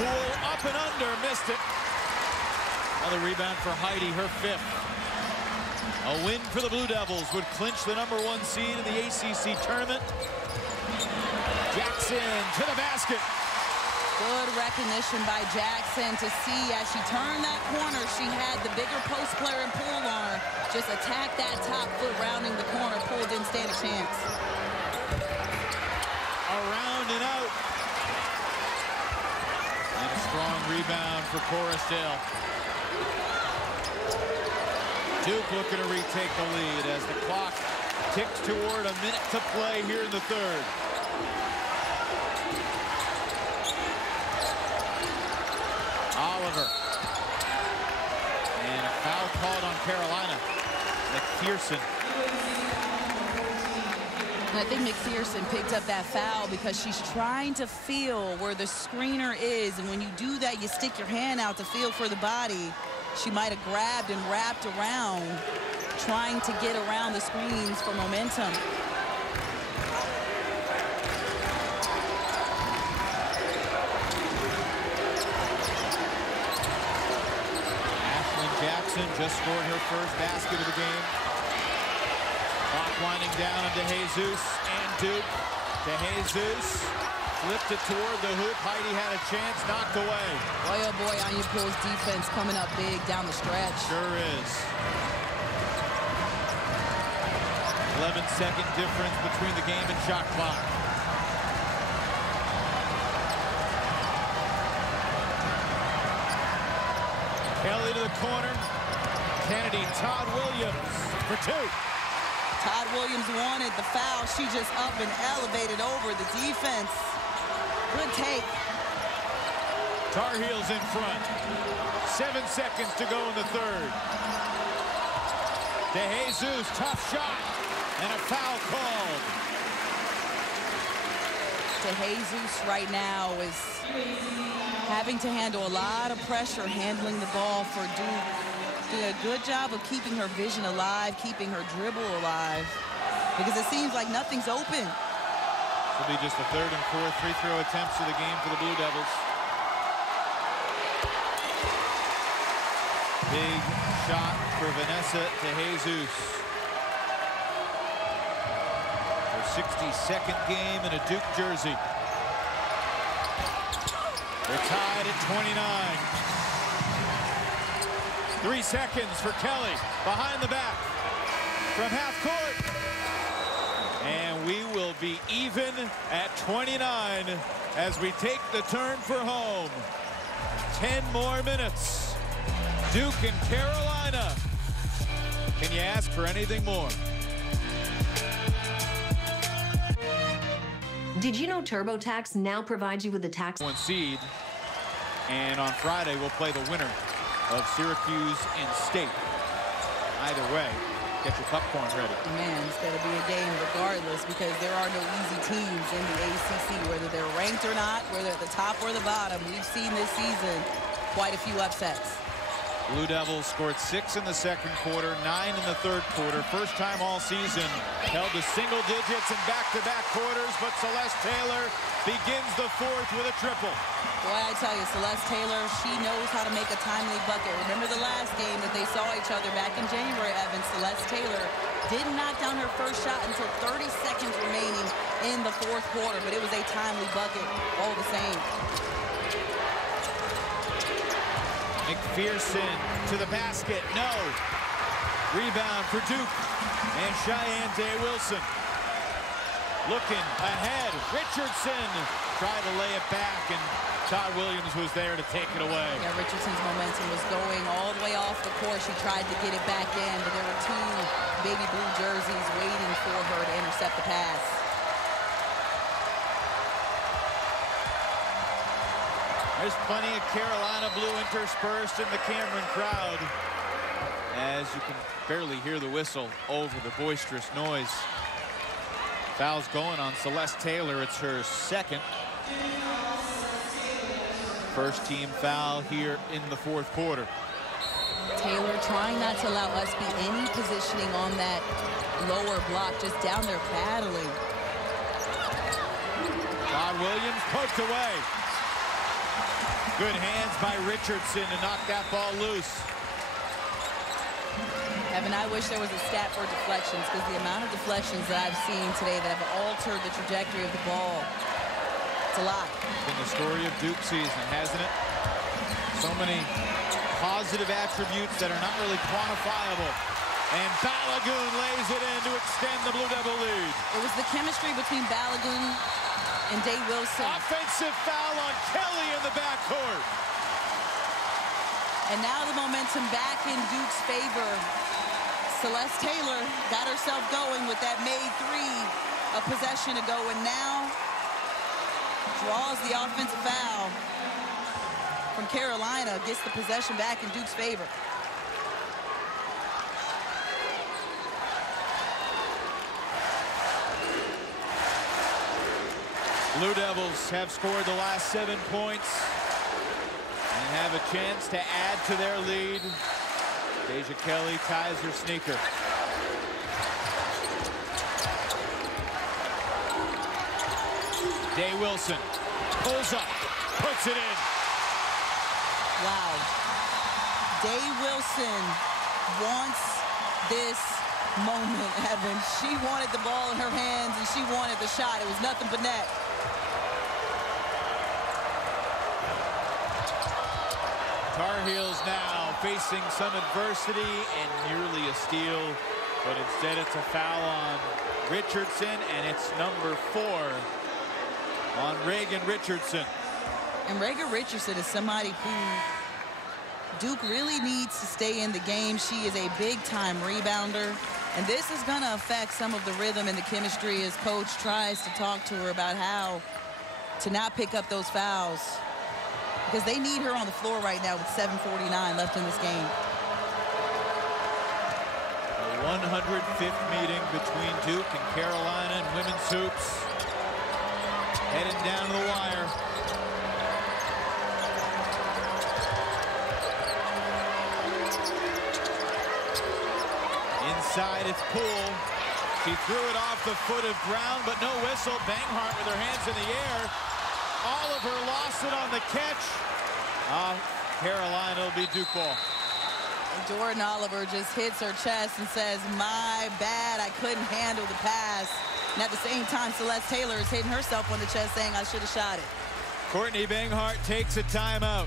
Poole up and under, missed it. Another rebound for Heidi, her 5th. A win for the Blue Devils would clinch the #1 seed in the ACC tournament. Jackson to the basket. Good recognition by Jackson to see as she turned that corner, she had the bigger post player in Poole on her. Just attack that top foot rounding the corner. Poole didn't stand a chance. Around and out. And a strong rebound for Forestdale. Duke looking to retake the lead as the clock ticks toward a minute to play here in the third. Oliver. And a foul called on Carolina. McPherson. And I think McPherson picked up that foul because she's trying to feel where the screener is. And when you do that, you stick your hand out to feel for the body. She might have grabbed and wrapped around, trying to get around the screens for momentum. Jackson just scored her first basket of the game. Clock winding down on DeJesus and Duke. DeJesus flipped it toward the hoop. Heidi had a chance, knocked away. Boy, oh boy, Anya Poole's defense coming up big down the stretch. Sure is. 11-second difference between the game and shot clock. Kelly to the corner. Kennedy Todd-Williams for 2. Todd-Williams wanted the foul. She just up and elevated over the defense. Good take. Tar Heels in front. 7 seconds to go in the third. DeJesus, tough shot, and a foul called. DeJesus right now is having to handle a lot of pressure handling the ball for Duke. Doing a good job of keeping her vision alive, keeping her dribble alive, because it seems like nothing's open. This will be just the 3rd and 4th free throw attempts of the game for the Blue Devils. Big shot for Vanessa DeJesus. Her 62nd game in a Duke jersey. They're tied at 29. 3 seconds for Kelly behind the back from half court. And we will be even at 29 as we take the turn for home. 10 more minutes. Duke and Carolina. Can you ask for anything more? Did you know TurboTax now provides you with a tax? 1 seed. And on Friday, we'll play the winner of Syracuse and State. Either way, Get your popcorn ready. Man, it's going to be a game regardless because there are no easy teams in the ACC, whether they're ranked or not, whether at the top or the bottom. We've seen this season quite a few upsets. Blue Devils scored 6 in the second quarter, 9 in the third quarter. First time all season held to single digits in back-to-back quarters, but Celeste Taylor begins the fourth with a triple. Boy, I tell you, Celeste Taylor, she knows how to make a timely bucket. Remember the last game that they saw each other back in January, Evan? Celeste Taylor didn't knock down her first shot until 30 seconds remaining in the fourth quarter, but it was a timely bucket all the same. McPherson to the basket, no. Rebound for Duke, and Cheyenne Day-Wilson. Looking ahead, Richardson tried to lay it back, and Todd-Williams was there to take it away. Yeah, Richardson's momentum was going all the way off the court. She tried to get it back in, but there were two baby blue jerseys waiting for her to intercept the pass. There's plenty of Carolina blue interspersed in the Cameron crowd, as you can barely hear the whistle over the boisterous noise. Foul's going on Celeste Taylor. It's her second. First team foul here in the fourth quarter. Taylor trying not to allow Ustby any positioning on that lower block, just down there battling. Todd-Williams poked away. Good hands by Richardson to knock that ball loose. Evan, I wish there was a stat for deflections, because the amount of deflections that I've seen today that have altered the trajectory of the ball, it's a lot. It's been the story of Duke season, hasn't it? So many positive attributes that are not really quantifiable. And Balogun lays it in to extend the Blue Devil lead. It was the chemistry between Balogun and Day-Wilson. Offensive foul on Kelly in the backcourt. And now the momentum back in Duke's favor. Celeste Taylor got herself going with that made three a possession ago, and now draws the offensive foul from Carolina, gets the possession back in Duke's favor. Blue Devils have scored the last 7 points and have a chance to add to their lead. Deja Kelly ties her sneaker. Day-Wilson pulls up, puts it in. Wow. Day-Wilson wants this moment, Evan. She wanted the ball in her hands, and she wanted the shot. It was nothing but net. Tar Heels now facing some adversity and nearly a steal, but instead it's a foul on Richardson, and it's number 4 on Reagan Richardson. And Reagan Richardson is somebody who Duke really needs to stay in the game. She is a big-time rebounder, and this is going to affect some of the rhythm and the chemistry as Coach tries to talk to her about how to not pick up those fouls, because they need her on the floor right now with 7:49 left in this game. The 105th meeting between Duke and Carolina in women's hoops. Heading down to the wire. Inside it's Poole. She threw it off the foot of Brown, but no whistle. Banghart with her hands in the air. Oliver lost it on the catch. Carolina will be Duke ball. Jordan Oliver just hits her chest and says, my bad, I couldn't handle the pass. And at the same time, Celeste Taylor is hitting herself on the chest saying, I should have shot it. Courtney Banghart takes a timeout.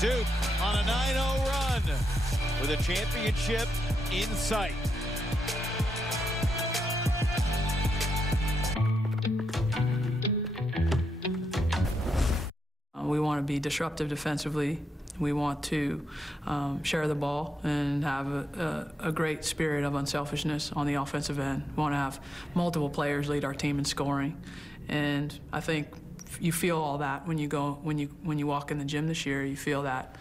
Duke on a 9-0 run with a championship in sight. We want to be disruptive defensively. We want to share the ball and have a great spirit of unselfishness on the offensive end. We want to have multiple players lead our team in scoring, and I think you feel all that when you walk in the gym this year. You feel that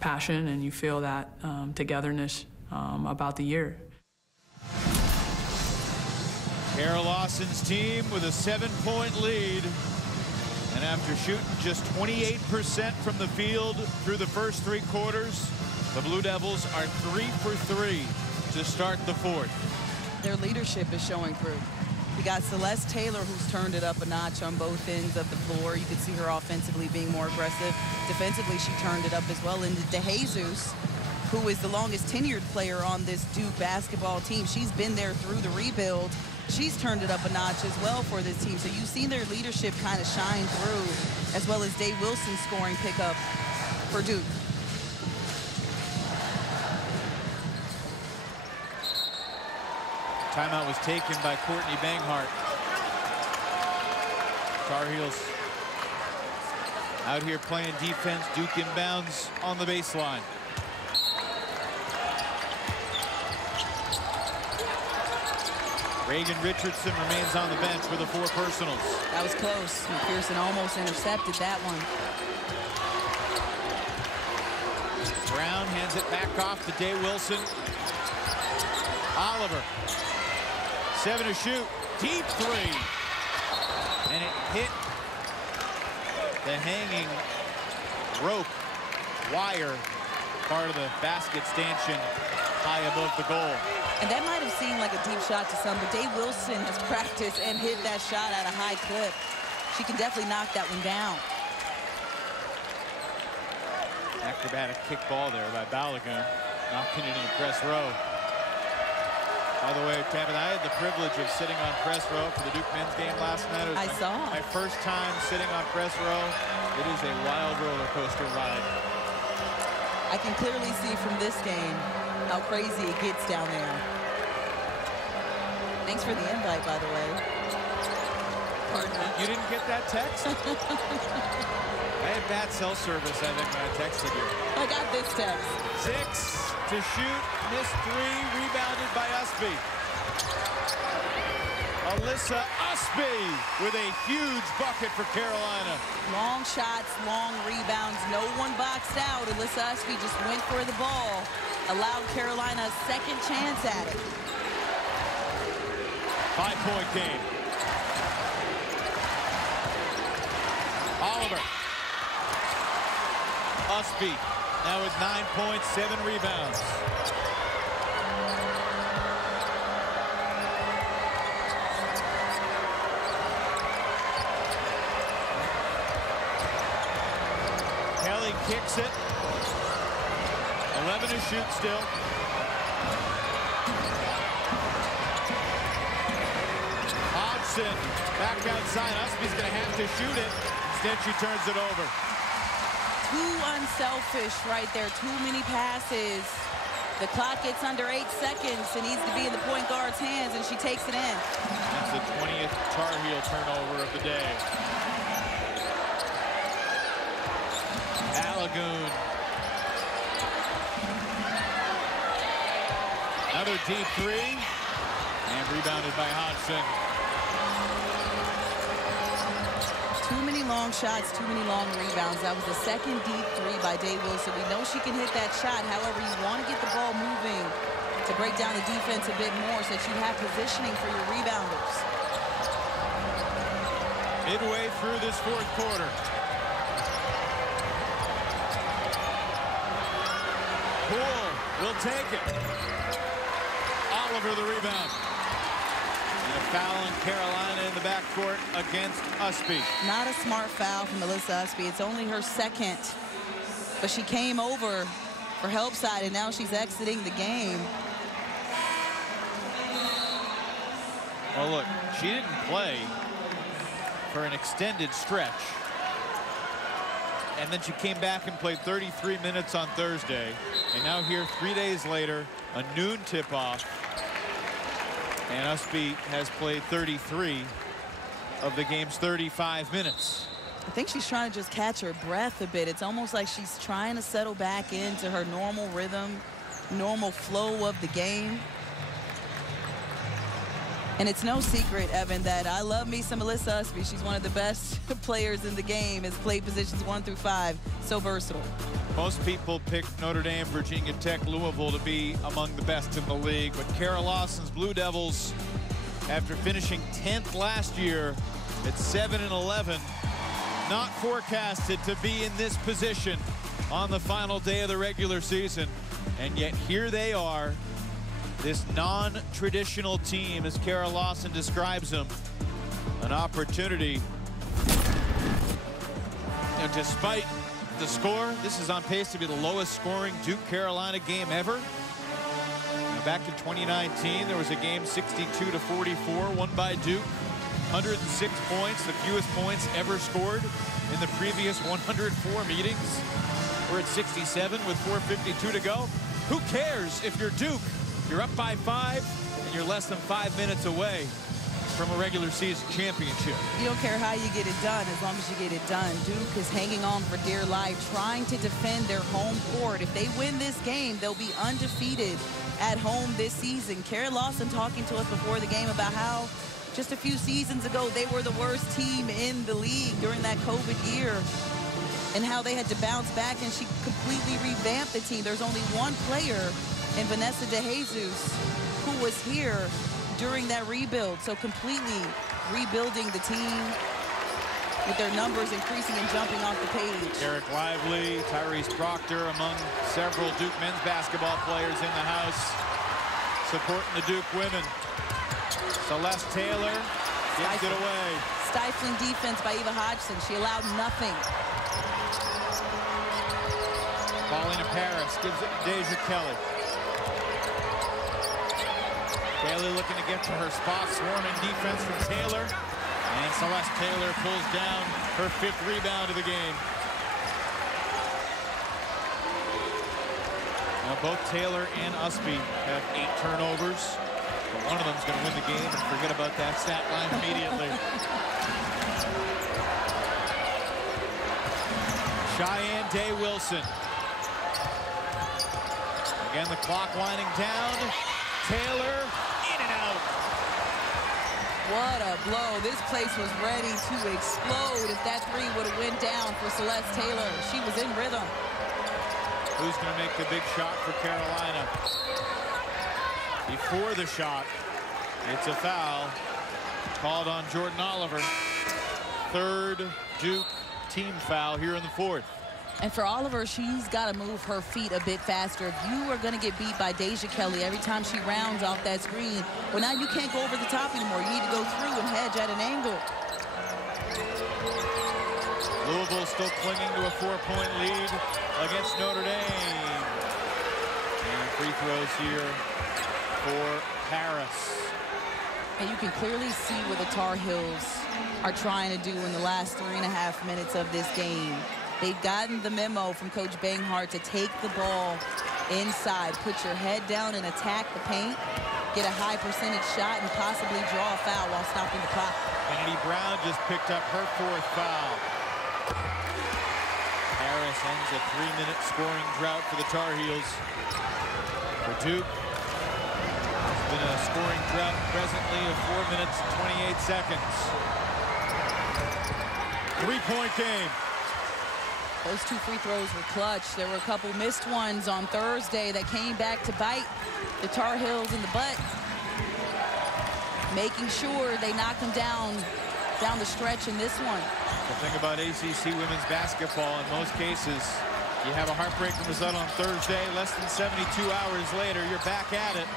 passion, and you feel that togetherness about the year. Kara Lawson's team with a 7-point lead. And after shooting just 28% from the field through the first 3 quarters, the Blue Devils are 3 for 3 to start the 4th. Their leadership is showing through. We got Celeste Taylor, who's turned it up a notch on both ends of the floor. You could see her offensively being more aggressive. Defensively, she turned it up as well. And DeJesus, who is the longest tenured player on this Duke basketball team, she's been there through the rebuild. She's turned it up a notch as well for this team. So you've seen their leadership kind of shine through, as well as Dave Wilson's scoring pickup for Duke. Timeout was taken by Courtney Banghart. Tar Heels out here playing defense. Duke inbounds on the baseline. Reagan Richardson remains on the bench with the 4 personals. That was close. McPherson almost intercepted that one. Brown hands it back off to Day Wilson. Oliver. 7 to shoot. Deep 3. And it hit the hanging rope wire part of the basket stanchion high above the goal. And that might have seemed like a deep shot to some, but Dave Wilson has practiced and hit that shot at a high clip. She can definitely knock that one down. Acrobatic kick ball there by Balogun, knocking it in the press row. By the way, Tabitha, I had the privilege of sitting on press row for the Duke men's game last night. It was I saw. My first time sitting on press row. It is a wild roller coaster ride. I can clearly see from this game how crazy it gets down there. Thanks for the invite, by the way. Pardon me? You didn't get that text? I had bad cell service, I think, when I texted you. I got this text. 6 to shoot, missed 3, rebounded by Ustby. Alyssa Ustby with a huge bucket for Carolina. Long shots, long rebounds, no one boxed out. Alyssa Ustby just went for the ball, allowed Carolina a second chance at it. 5-point game. Oliver. Ustby now with 9 points, 7 rebounds. Kelly kicks it. 11 to shoot still. Hodgson back outside. Ustby's going to have to shoot it. Instead, she turns it over. Too unselfish right there. Too many passes. The clock gets under 8 seconds. It needs to be in the point guard's hands, and she takes it in. That's the 20th Tar Heel turnover of the day. Balogun. Another deep 3. And rebounded by Hodgson. Too many long shots, too many long rebounds. That was the second deep 3 by Dave Wilson. We know she can hit that shot. However, you want to get the ball moving to break down the defense a bit more so that you have positioning for your rebounders. Midway through this 4th quarter. Poole will take it. Oliver the rebound. And a foul on Carolina in the backcourt against Ustby. Not a smart foul from Alyssa Ustby. It's only her second, but she came over for help side, and now she's exiting the game. Well, look, she didn't play for an extended stretch. And then she came back and played 33 minutes on Thursday. And now here 3 days later, a noon tip-off. And Ustby has played 33 of the game's 35 minutes. I think she's trying to just catch her breath a bit. It's almost like she's trying to settle back into her normal rhythm, normal flow of the game. And it's no secret, Evan, that I love me some Alyssa Ustby. She's one of the best players in the game, has played positions 1 through 5. So versatile. Most people pick Notre Dame, Virginia Tech, Louisville to be among the best in the league. But Kara Lawson's Blue Devils, after finishing 10th last year at 7-11, not forecasted to be in this position on the final day of the regular season. And yet here they are. This non-traditional team, as Kara Lawson describes them, an opportunity. And despite the score, this is on pace to be the lowest scoring Duke-Carolina game ever. Now, back in 2019, there was a game 62-44, won by Duke. 106 points, the fewest points ever scored in the previous 104 meetings. We're at 67 with 4:52 to go. Who cares if you're Duke? You're up by 5, and you're less than 5 minutes away from a regular season championship. You don't care how you get it done, as long as you get it done. Duke is hanging on for dear life, trying to defend their home court. If they win this game, they'll be undefeated at home this season. Kara Lawson talking to us before the game about how just a few seasons ago they were the worst team in the league during that COVID year, and how they had to bounce back, and she completely revamped the team. There's only one player in Vanessa DeJesus who was here during that rebuild, so completely rebuilding the team with their numbers increasing and jumping off the page. Eric Lively, Tyrese Proctor, among several Duke men's basketball players in the house supporting the Duke women. Celeste Taylor gives it away. Stifling defense by Eva Hodgson. She allowed nothing. Paulina Paris gives it to Deja Kelly. Kelly looking to get to her spot, swarming defense from Taylor. And Celeste Taylor pulls down her 5th rebound of the game. Now both Taylor and Ustby have 8 turnovers. But one of them's going to win the game, and forget about that stat line immediately. Cheyenne Day-Wilson. Again, the clock winding down. Taylor, in and out. What a blow. This place was ready to explode if that 3 would have went down for Celeste Taylor. She was in rhythm. Who's going to make the big shot for Carolina? Before the shot, it's a foul called on Jordan Oliver. 3rd Duke team foul here in the 4th. And for Oliver, she's got to move her feet a bit faster. If you are going to get beat by Deja Kelly every time she rounds off that screen, well, now you can't go over the top anymore. You need to go through and hedge at an angle. Louisville still clinging to a 4-point lead against Notre Dame. And free throws here for Paris. And you can clearly see what the Tar Heels are trying to do in the last 3.5 minutes of this game. They've gotten the memo from Coach Banghart to take the ball inside, put your head down and attack the paint, get a high percentage shot, and possibly draw a foul while stopping the clock. Kennedy Brown just picked up her 4th foul. Paris ends a 3-minute scoring drought for the Tar Heels. For Duke, it's been a scoring drought presently of 4 minutes and 28 seconds. 3-point game. Those 2 free throws were clutch. There were a couple missed ones on Thursday that came back to bite the Tar Heels in the butt, making sure they knock them down the stretch in this one. The thing about ACC women's basketball, in most cases, you have a heartbreaking result on Thursday. Less than 72 hours later, you're back at it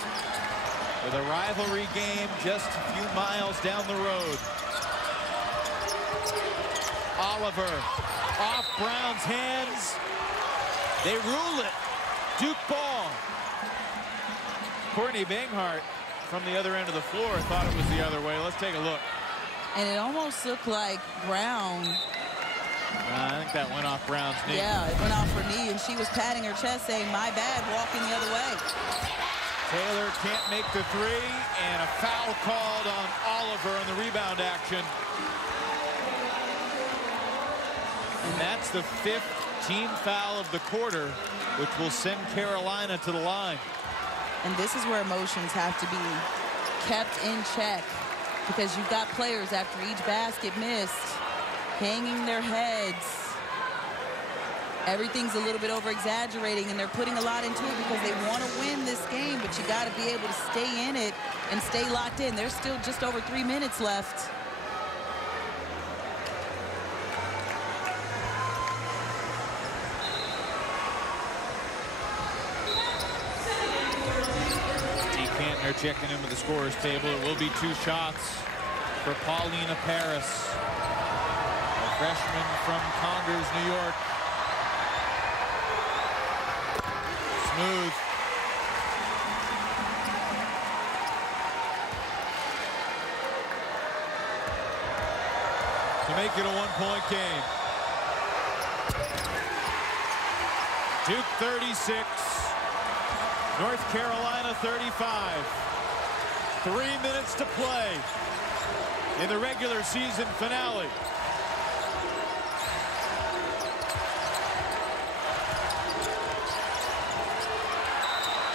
with a rivalry game just a few miles down the road. Oliver off Brown's hands. They rule it. Duke ball. Courtney Banghart from the other end of the floor thought it was the other way. Let's take a look. And it almost looked like Brown. I think that went off Brown's knee. Yeah, it went off her knee, and she was patting her chest saying, my bad, walking the other way. Taylor can't make the 3, and a foul called on Oliver on the rebound action. And that's the 5th team foul of the quarter, which will send Carolina to the line. And this is where emotions have to be kept in check, because you've got players after each basket missed hanging their heads. Everything's a little bit over-exaggerating, and they're putting a lot into it because they want to win this game, but you got to be able to stay in it and stay locked in. There's still just over 3 minutes left. They're checking in with the scorer's table. It will be 2 shots for Paulina Paris, a freshman from Congers, New York. Smooth. To make it a 1-point game. Duke 36. North Carolina 35. 3 minutes to play in the regular season finale.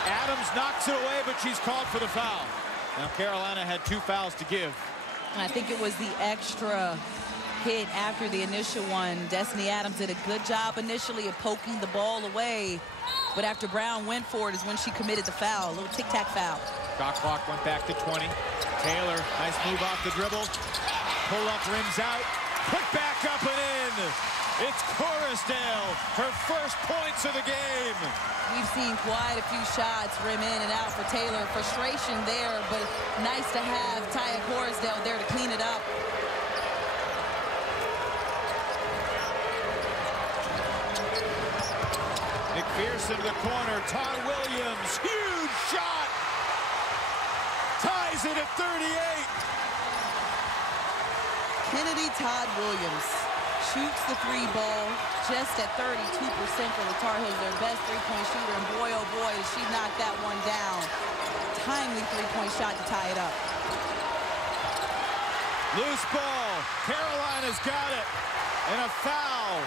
Adams knocks it away, but she's called for the foul. Now Carolina had 2 fouls to give. And I think it was the extra hit after the initial one. Destiny Adams did a good job initially of poking the ball away, but after Brown went for it is when she committed the foul, a little tic-tac foul. Shot clock went back to 20. Taylor, nice move off the dribble. Pull up, rims out. Put back up and in. It's Corusdale, her first points of the game. We've seen quite a few shots rim in and out for Taylor. Frustration there, but nice to have Taya Corusdale there to clean it up. McPherson to the corner. Todd-Williams, huge shot. Ties it at 38. Kennedy Todd-Williams shoots the 3 ball just at 32% for the Tar Heels, their best 3-point shooter. And boy, oh boy, does she knock that one down. Timely 3-point shot to tie it up. Loose ball. Carolina's got it. And a foul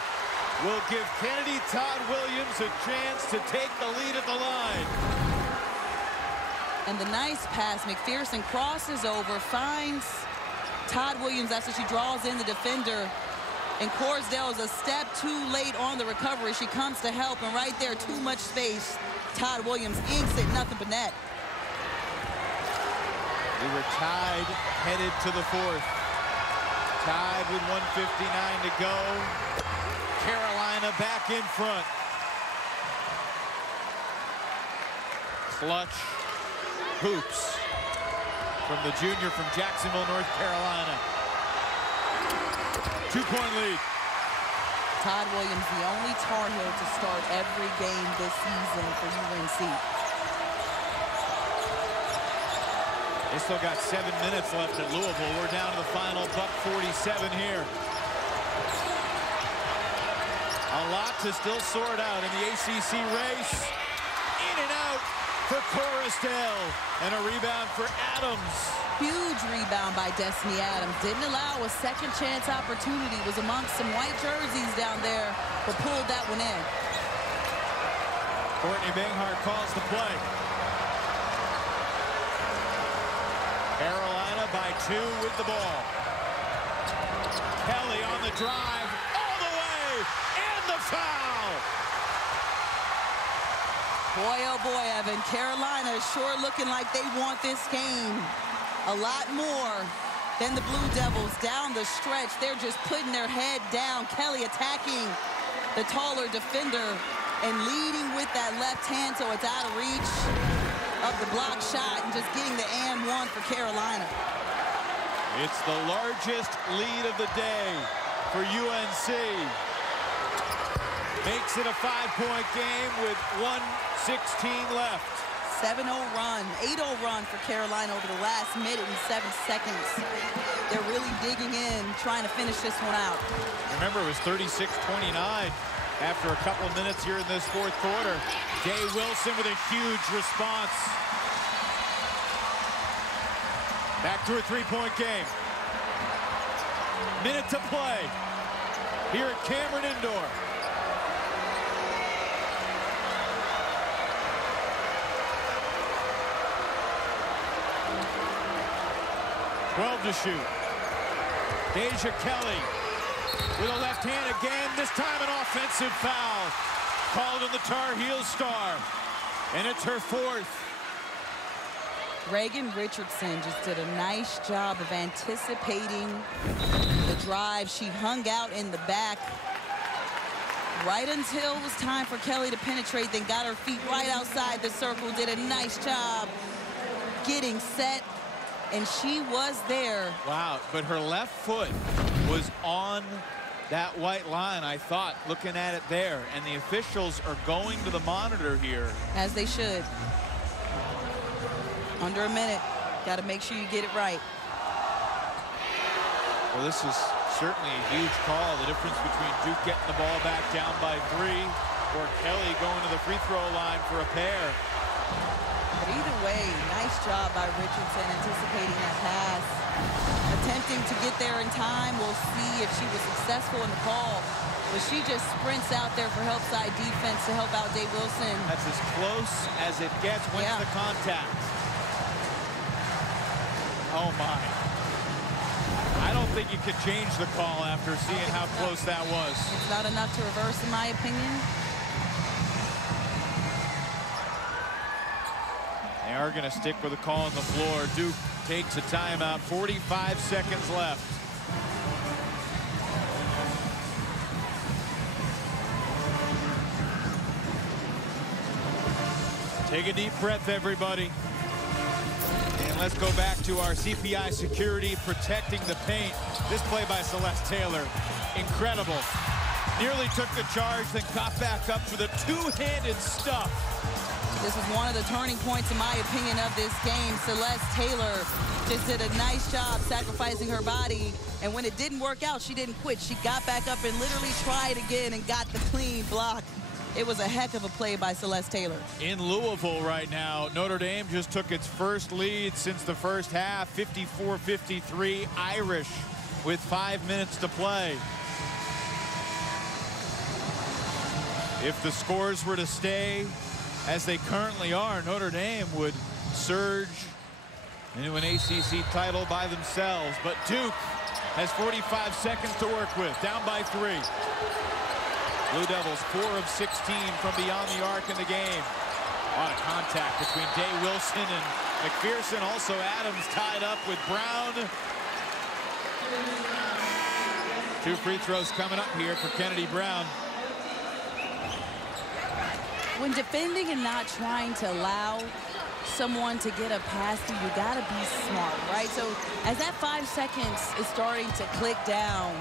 will give Kennedy Todd-Williams a chance to take the lead at the line. And the nice pass, McPherson crosses over, finds Todd-Williams after she draws in the defender. And Corusdale is a step too late on the recovery. She comes to help, and right there, too much space. Todd-Williams inks it, nothing but net. We were tied, headed to the 4th. Tied with 1:59 to go. Carolina back in front. Clutch hoops from the junior from Jacksonville, North Carolina. 2-point lead. Todd-Williams, the only Tar Heel to start every game this season for UNC. They still got 7 minutes left at Louisville. We're down to the final $1.47 here. A lot to still sort out in the ACC race. In and out for Corusdale. And a rebound for Adams. Huge rebound by Destiny Adams. Didn't allow a second chance opportunity. Was amongst some white jerseys down there, but pulled that one in. Courtney Banghart calls the play. Carolina by 2 with the ball. Kelly on the drive, all the way, and the foul. Boy, oh boy, Evan, Carolina is sure looking like they want this game a lot more than the Blue Devils down the stretch. They're just putting their head down. Kelly attacking the taller defender and leading with that left hand, so it's out of reach of the block shot and just getting the and one for Carolina. It's the largest lead of the day for UNC. Makes it a 5-point game with 1:16 left. 7-0 run, 8-0 run for Carolina over the last minute and 7 seconds. They're really digging in, trying to finish this one out. Remember, it was 36-29 after a couple of minutes here in this 4th quarter. Jay Wilson with a huge response. Back to a 3-point game. Minute to play here at Cameron Indoor. 12 to shoot. Deja Kelly with a left hand again. This time an offensive foul called on the Tar Heels star. And it's her fourth. Reagan Richardson just did a nice job of anticipating the drive. She hung out in the back right until it was time for Kelly to penetrate, then got her feet right outside the circle, did a nice job getting set, and she was there. Wow, but her left foot was on that white line, I thought, looking at it there. And the officials are going to the monitor here. As they should. Under a minute. Got to make sure you get it right. Well, this is certainly a huge call. The difference between Duke getting the ball back down by 3 or Kelly going to the free throw line for a pair. But either way, nice job by Richardson anticipating that pass. Attempting to get there in time. We'll see if she was successful in the call. But she just sprints out there for help side defense to help out Dave Wilson. That's as close as it gets. When's the contact? Oh, my. I don't think you could change the call after seeing how close that was. It's not enough to reverse, in my opinion. They are going to stick with a call on the floor. Duke takes a timeout. 45 seconds left. Take a deep breath, everybody. And let's go back to our CPI security protecting the paint. This play by Celeste Taylor, incredible. Nearly took the charge, then got back up for the two-handed stuff. This is one of the turning points, in my opinion, of this game. Celeste Taylor just did a nice job sacrificing her body. And when it didn't work out, she didn't quit. She got back up and literally tried again and got the clean block. It was a heck of a play by Celeste Taylor. In Louisville right now, Notre Dame just took its first lead since the first half, 54-53, Irish with 5 minutes to play. If the scores were to stay as they currently are, Notre Dame would surge into an ACC title by themselves. But Duke has 45 seconds to work with, down by 3. Blue Devils 4 of 16 from beyond the arc in the game. A lot of contact between Day Wilson and McPherson. Also Adams tied up with Brown. 2 free throws coming up here for Kennedy Brown. When defending and not trying to allow someone to get a pass through, you gotta be smart, right? So as that 5 seconds is starting to click down,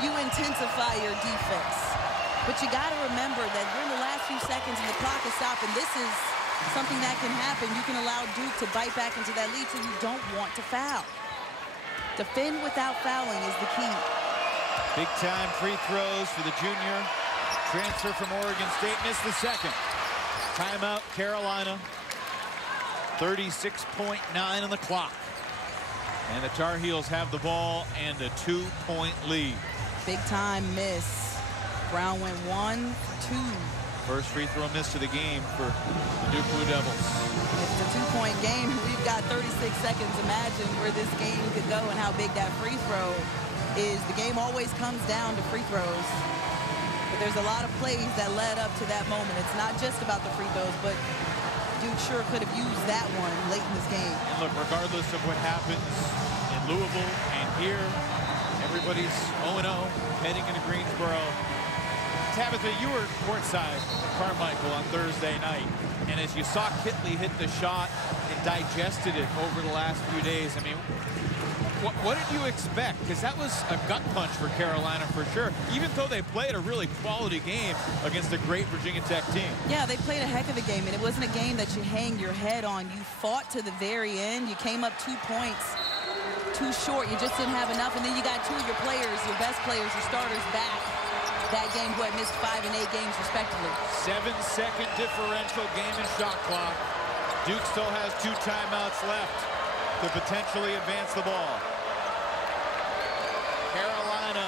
you intensify your defense. But you gotta remember that we're in the last few seconds and the clock is stopping. This is something that can happen. You can allow Duke to bite back into that lead, so you don't want to foul. Defend without fouling is the key. Big time free throws for the junior. Transfer from Oregon State, missed the second. Timeout, Carolina. 36.9 on the clock. And the Tar Heels have the ball and a 2-point lead. Big time miss. Brown went 1 for 2. First free throw miss to the game for the Duke Blue Devils. It's a 2-point game. We've got 36 seconds. Imagine where this game could go and how big that free throw is. The game always comes down to free throws. But there's a lot of plays that led up to that moment. It's not just about the free throws, but Duke sure could have used that one late in this game. And look, regardless of what happens in Louisville and here, everybody's 0-0 heading into Greensboro. Tabitha, you were courtside at Carmichael on Thursday night, and as you saw Kitley hit the shot and digested it over the last few days, I mean, what did you expect? Because that was a gut punch for Carolina for sure, even though they played a really quality game against a great Virginia Tech team. Yeah, they played a heck of a game, and it wasn't a game that you hang your head on. You fought to the very end. You came up 2 points too short. You just didn't have enough, and then you got 2 of your players, your best players, your starters back that game, who had missed 5 and 8 games respectively. 7-second differential game and shot clock. Duke still has 2 timeouts left to potentially advance the ball. Carolina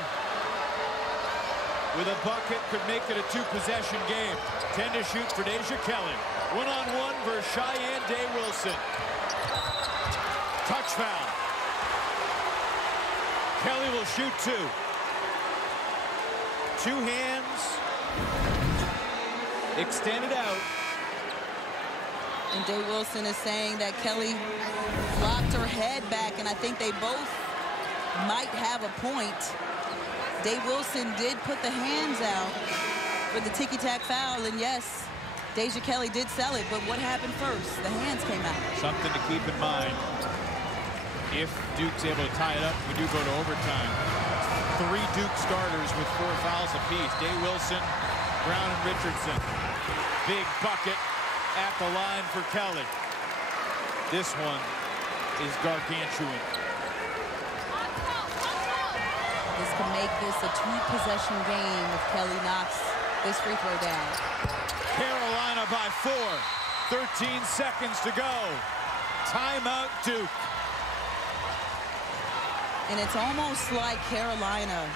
with a bucket could make it a 2-possession game. 10 to shoot for Deja Kelly. 1-on-1 versus Cheyenne Day Wilson. Touch foul. Kelly will shoot two. Two hands extended out. And Day Wilson is saying that Kelly flopped her head back, and I think they both might have a point. Day Wilson did put the hands out for the ticky-tack foul, and yes, Deja Kelly did sell it, but what happened first? The hands came out. Something to keep in mind. If Duke's able to tie it up, we do go to overtime. 3 Duke starters with 4 fouls apiece. Day Wilson, Brown, and Richardson. Big bucket at the line for Kelly. This one is gargantuan. This can make this a 2-possession game if Kelly knocks this free throw down. Carolina by 4. 13 seconds to go. Timeout, Duke. And it's almost like Carolina,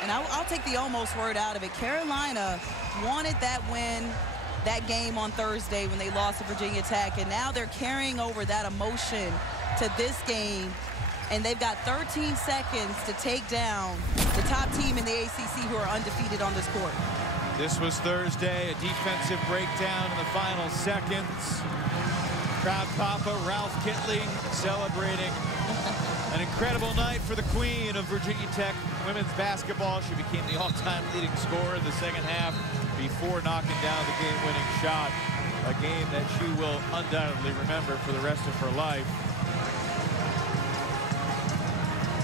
and I'll take the almost word out of it. Carolina wanted that win, that game on Thursday when they lost to Virginia Tech, and now they're carrying over that emotion to this game, and they've got 13 seconds to take down the top team in the ACC who are undefeated on this court. This was Thursday, a defensive breakdown in the final seconds. Crowd Papa Ralph Kittling celebrating an incredible night for the queen of Virginia Tech women's basketball. She became the all-time leading scorer in the second half before knocking down the game-winning shot. A game that she will undoubtedly remember for the rest of her life.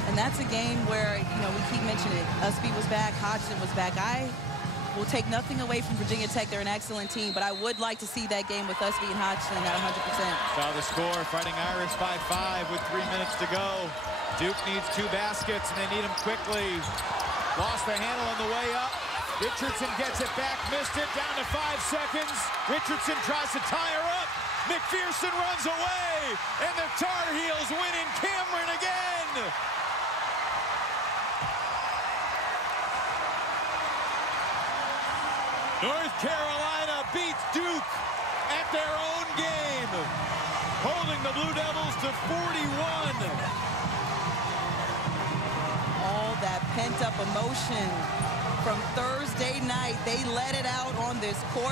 And that's a game where, you know, we keep mentioning it. Ustby was back, Hodgson was back. I will take nothing away from Virginia Tech. They're an excellent team, but I would like to see that game with Ustby and Hodgson at 100%. Saw the score, Fighting Irish by 5 with 3 minutes to go. Duke needs 2 baskets, and they need them quickly. Lost the handle on the way up. Richardson gets it back, missed it, down to 5 seconds. Richardson tries to tie her up. McPherson runs away, and the Tar Heels win in Cameron again. North Carolina beats Duke at their own game, holding the Blue Devils to 41. All that pent-up emotion from Thursday night, they let it out on this court.